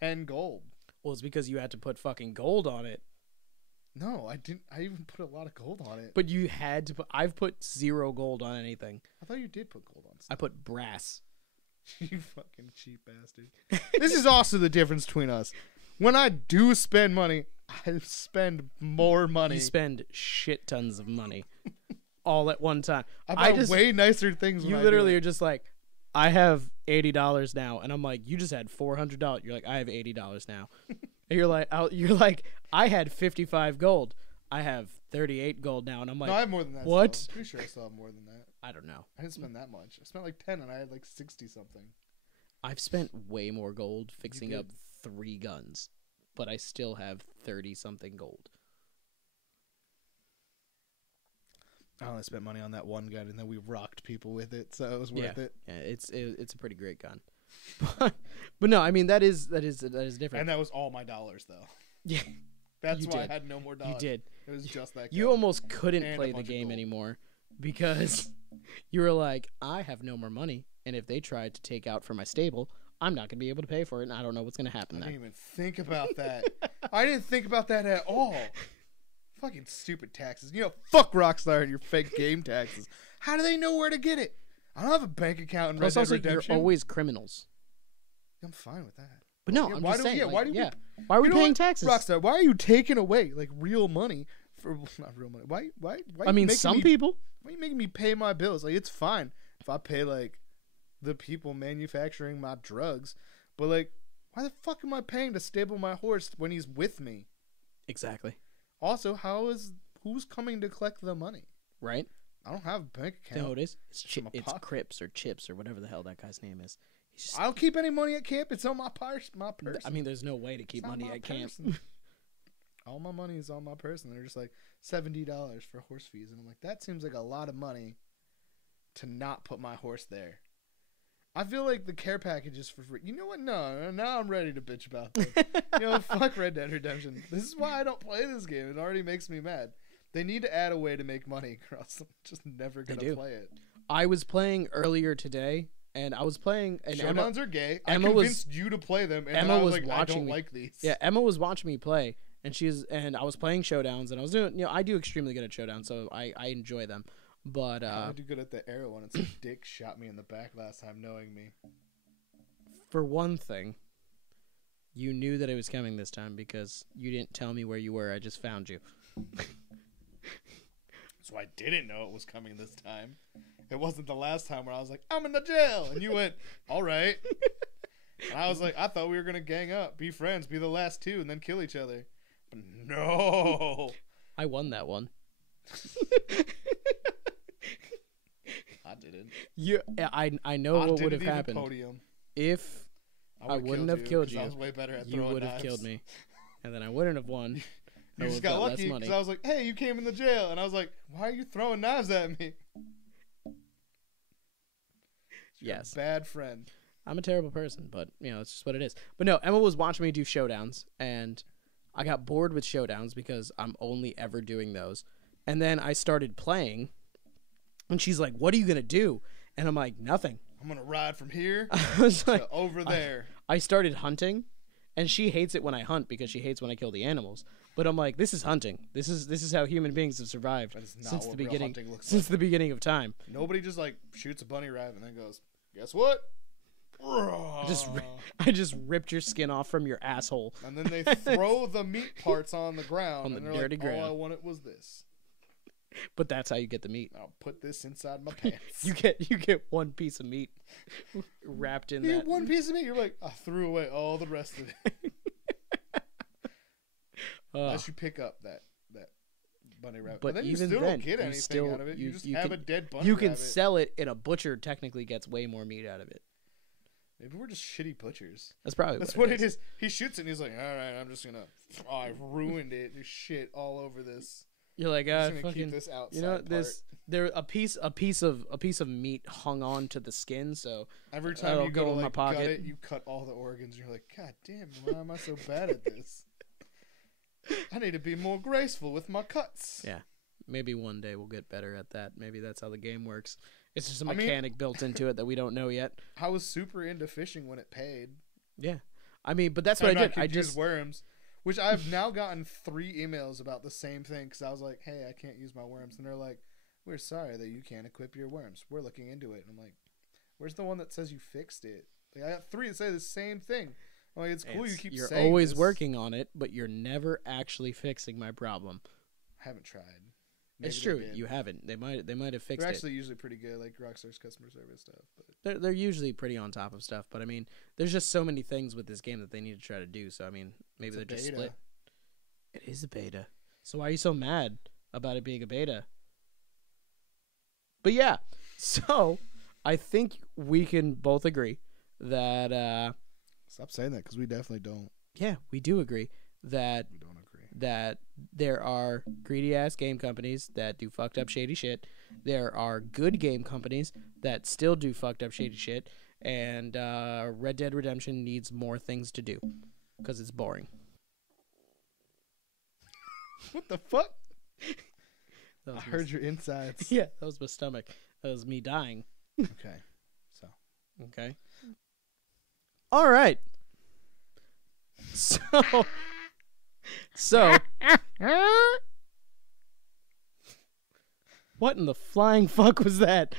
10 gold. Well, it's because you had to put fucking gold on it. No, I didn't. I even put a lot of gold on it. But you had to put. I've put 0 gold on anything. I thought you did put gold on I stuff. put brass. You fucking cheap bastard. This is also the difference between us. When I do spend money, I spend more money. You spend shit tons of money all at one time. I buy way nicer things. You when literally I are do it. just like, I have $80 now, and I'm like, you just had $400. You're like, I have $80 now. And you're like, I had 55 gold. I have 38 gold now, and I'm like, no, I have more than that. what? Still. I'm pretty sure I still have more than that. I don't know. I didn't spend that much. I spent like 10, and I had like 60 something. I've spent way more gold fixing did. up 3 guns, but I still have 30 something gold. I only spent money on that one gun, and then we rocked people with it, so it was worth it. Yeah, it's a pretty great gun. But no, I mean that is different. And that was all my dollars, though. Yeah, That's you why did. I had no more dollars. You did. It was just that. You gun. almost couldn't And a play the bunch of game gold. anymore because you were like, I have no more money, and if they tried to take out from my stable, I'm not gonna be able to pay for it, and I don't know what's gonna happen. I then. didn't even think about that. I didn't think about that at all. Fucking stupid taxes. You know, fuck Rockstar and your fake game taxes. How do they know where to get it? I don't have a bank account in Red Plus, Dead also, Redemption. you're always criminals. I'm fine with that. But no, Yeah, I'm why just do- saying. yeah, like, why do we- why are we You know paying what? taxes? Rockstar, why are you taking away like real money for not real money? Why I mean, making some me, people. Why are you making me pay my bills? Like, it's fine if I pay like the people manufacturing my drugs, but like, why the fuck am I paying to stable my horse when he's with me? Exactly. Also, who's coming to collect the money? Right. I don't have a bank You know account. what it is? It's It's in my It's pocket. Crips or Chips or whatever the hell that guy's name is. He's just, I don't keep any money at camp. It's on my purse. I mean, there's no way to keep It's on money my at camp. person. All my money is on my person. They're just like $70 for horse fees, and I'm like, that seems like a lot of money to not put my horse there. I feel like the care package is for free. You know what? No, now I'm ready to bitch about this. You know, fuck Red Dead Redemption. This is why I don't play this game. It already makes me mad. They need to add a way to make money, or else I'm just never gonna do. play it. I was playing earlier today, and I was playing. And Showdowns are gay. Emma I was- convinced you to play them, and Emma I was was like, I watching don't me. like these. Yeah, Emma was watching me play, and I was playing showdowns, and I was doing. I do extremely good at showdowns, so I enjoy them. But I do good at the arrow one. It's a dick shot me in the back last time, knowing me. for one thing, you knew that it was coming this time because you didn't tell me where you were. I just found you. So I didn't know it was coming this time. It wasn't the last time where I was like, I'm in the jail. And you went, all right. And I was like, I thought we were going to gang up, be friends, be the last two, and then kill each other. But no. I won that one. I didn't. I know what would have happened Podium. if I wouldn't have killed you. I was way better at you throwing would have knives. killed me, and then I wouldn't have won. You just got lucky because I was like, hey, you came in the jail. And I was like, why are you throwing knives at me? You're Yes. a bad friend. I'm a terrible person, but it's just what it is. But no, Emma was watching me do showdowns, and I got bored with showdowns because I'm only ever doing those. And then I started playing, and she's like, "What are you gonna do?" And I'm like, "Nothing." I'm going to ride from here I was like, to over there. I started hunting, and she hates it when I hunt because she hates when I kill the animals. But I'm like, this is hunting. This is how human beings have survived That is not since what the real beginning. hunting looks Since the beginning of time. Nobody just like shoots a bunny rabbit and then goes, guess what? I just ripped your skin off from your asshole. And then they throw the meat parts on the ground. On the and they're dirty like, ground. all I wanted was this. But that's how you get the meat. I'll put this inside my pants. You get one piece of meat wrapped in You that. get one piece of meat. You're like, I threw away all the rest of it. Unless you pick up that bunny rabbit. But then even you still then, don't get you anything still- out of it. you- You just you have can- a dead bunny You can rabbit. sell it, and a butcher technically gets way more meat out of it. Maybe we're just shitty butchers. That's probably That's what what it is. He shoots it and he's like, all right, I'm just going to... Oh, I ruined it. There's shit all over this. You're like, I'm just going to fucking. keep this outside You know, part. there a piece of meat hung on to the skin, so Every time that'll you go go to in my like pocket. gut it, you cut all the organs. You're like, God damn, why am I so bad at this? I need to be more graceful with my cuts. yeah. Maybe one day we'll get better at that. Maybe that's how the game works. It's just a I mean- mechanic built into it that we don't know yet. I was super into fishing when it paid. Yeah, I mean, but that's what I did. I use just worms, which I've now gotten 3 emails about the same thing because I was like, hey, I can't use my worms. And they're like, we're sorry that you can't equip your worms. We're looking into it. And I'm like, where's the one that says you fixed it? Like, I got 3 that say the same thing. I'm like, it's cool you keep you're saying always this. working on it, but you're never actually fixing my problem. I haven't tried. It's Maybe true. they did. You haven't. They might have fixed They're it. actually usually pretty good, like Rockstar's customer service stuff. But They're usually pretty on top of stuff, but I mean, there's just so many things with this game that they need to try to do. So I mean, maybe It's a they're just beta. split. It is a beta. So why are you so mad? about it being a beta. But yeah, so I think we can both agree that Stop saying that, because we definitely don't. Yeah, we do agree that We don't agree. that there are greedy ass game companies that do fucked up shady shit. There are good game companies that still do fucked up shady shit, and Red Dead Redemption needs more things to do because it's boring. What the fuck? That I was heard your insides. yeah, that was my stomach. That was me dying. Okay. So. Okay. All right. So what in the flying fuck was that?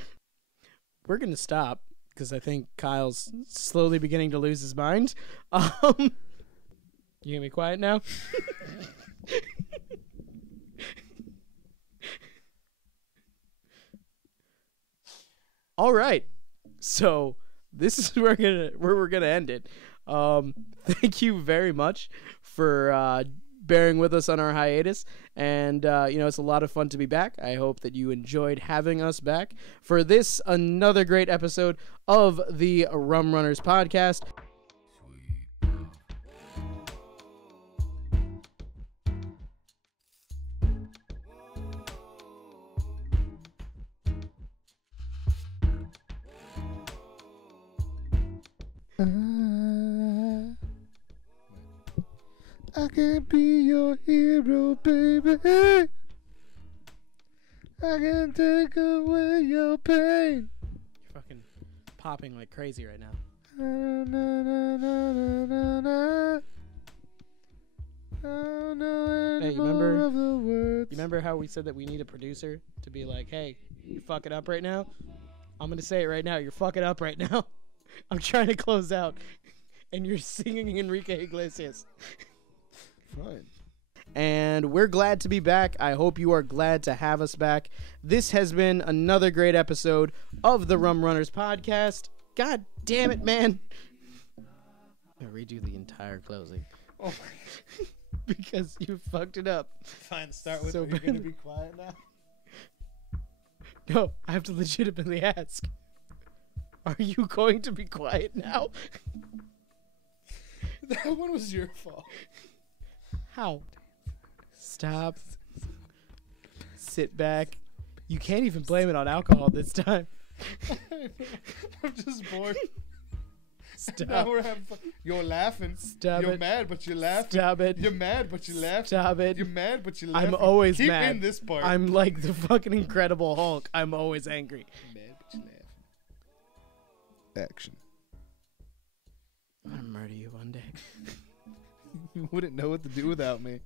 We're going to stop because I think Kyle's slowly beginning to lose his mind. You gonna be quiet now? All right. So this is where we're gonna end it. Thank you very much for bearing with us on our hiatus, and it's a lot of fun to be back. I hope that you enjoyed having us back for this another great episode of the Rum Runnas Podcast. I can be your hero, baby. I can take away your pain. You're fucking popping like crazy right now. Hey, you remember how we said that we need a producer to be like, hey, you're fucking up right now? I'm going to say it right now. You're fucking up right now. I'm trying to close out, and you're singing Enrique Iglesias. Fine. And we're glad to be back. I hope you are glad to have us back. This has been another great episode of the Rum Runnas Podcast. God damn it, man. I'm going to redo the entire closing. Oh because you fucked it up. Fine, start with So are you going to be quiet now? No, I have to legitimately ask. Are you going to be quiet now? That one was your fault. How? Stop. Sit back. You can't even blame it on alcohol this time. I'm just bored. Stop. Now we're having fun. You're laughing. Stop You're it. mad, but you're laughing. Stop it. You're mad, but you're laughing. Stop it. You're mad, but you're laughing. I'm always Keep mad. in this part. I'm like the fucking Incredible Hulk. I'm always angry. Mad, but you're laughing. Action. I'm gonna murder you one day. You wouldn't know what to do without me.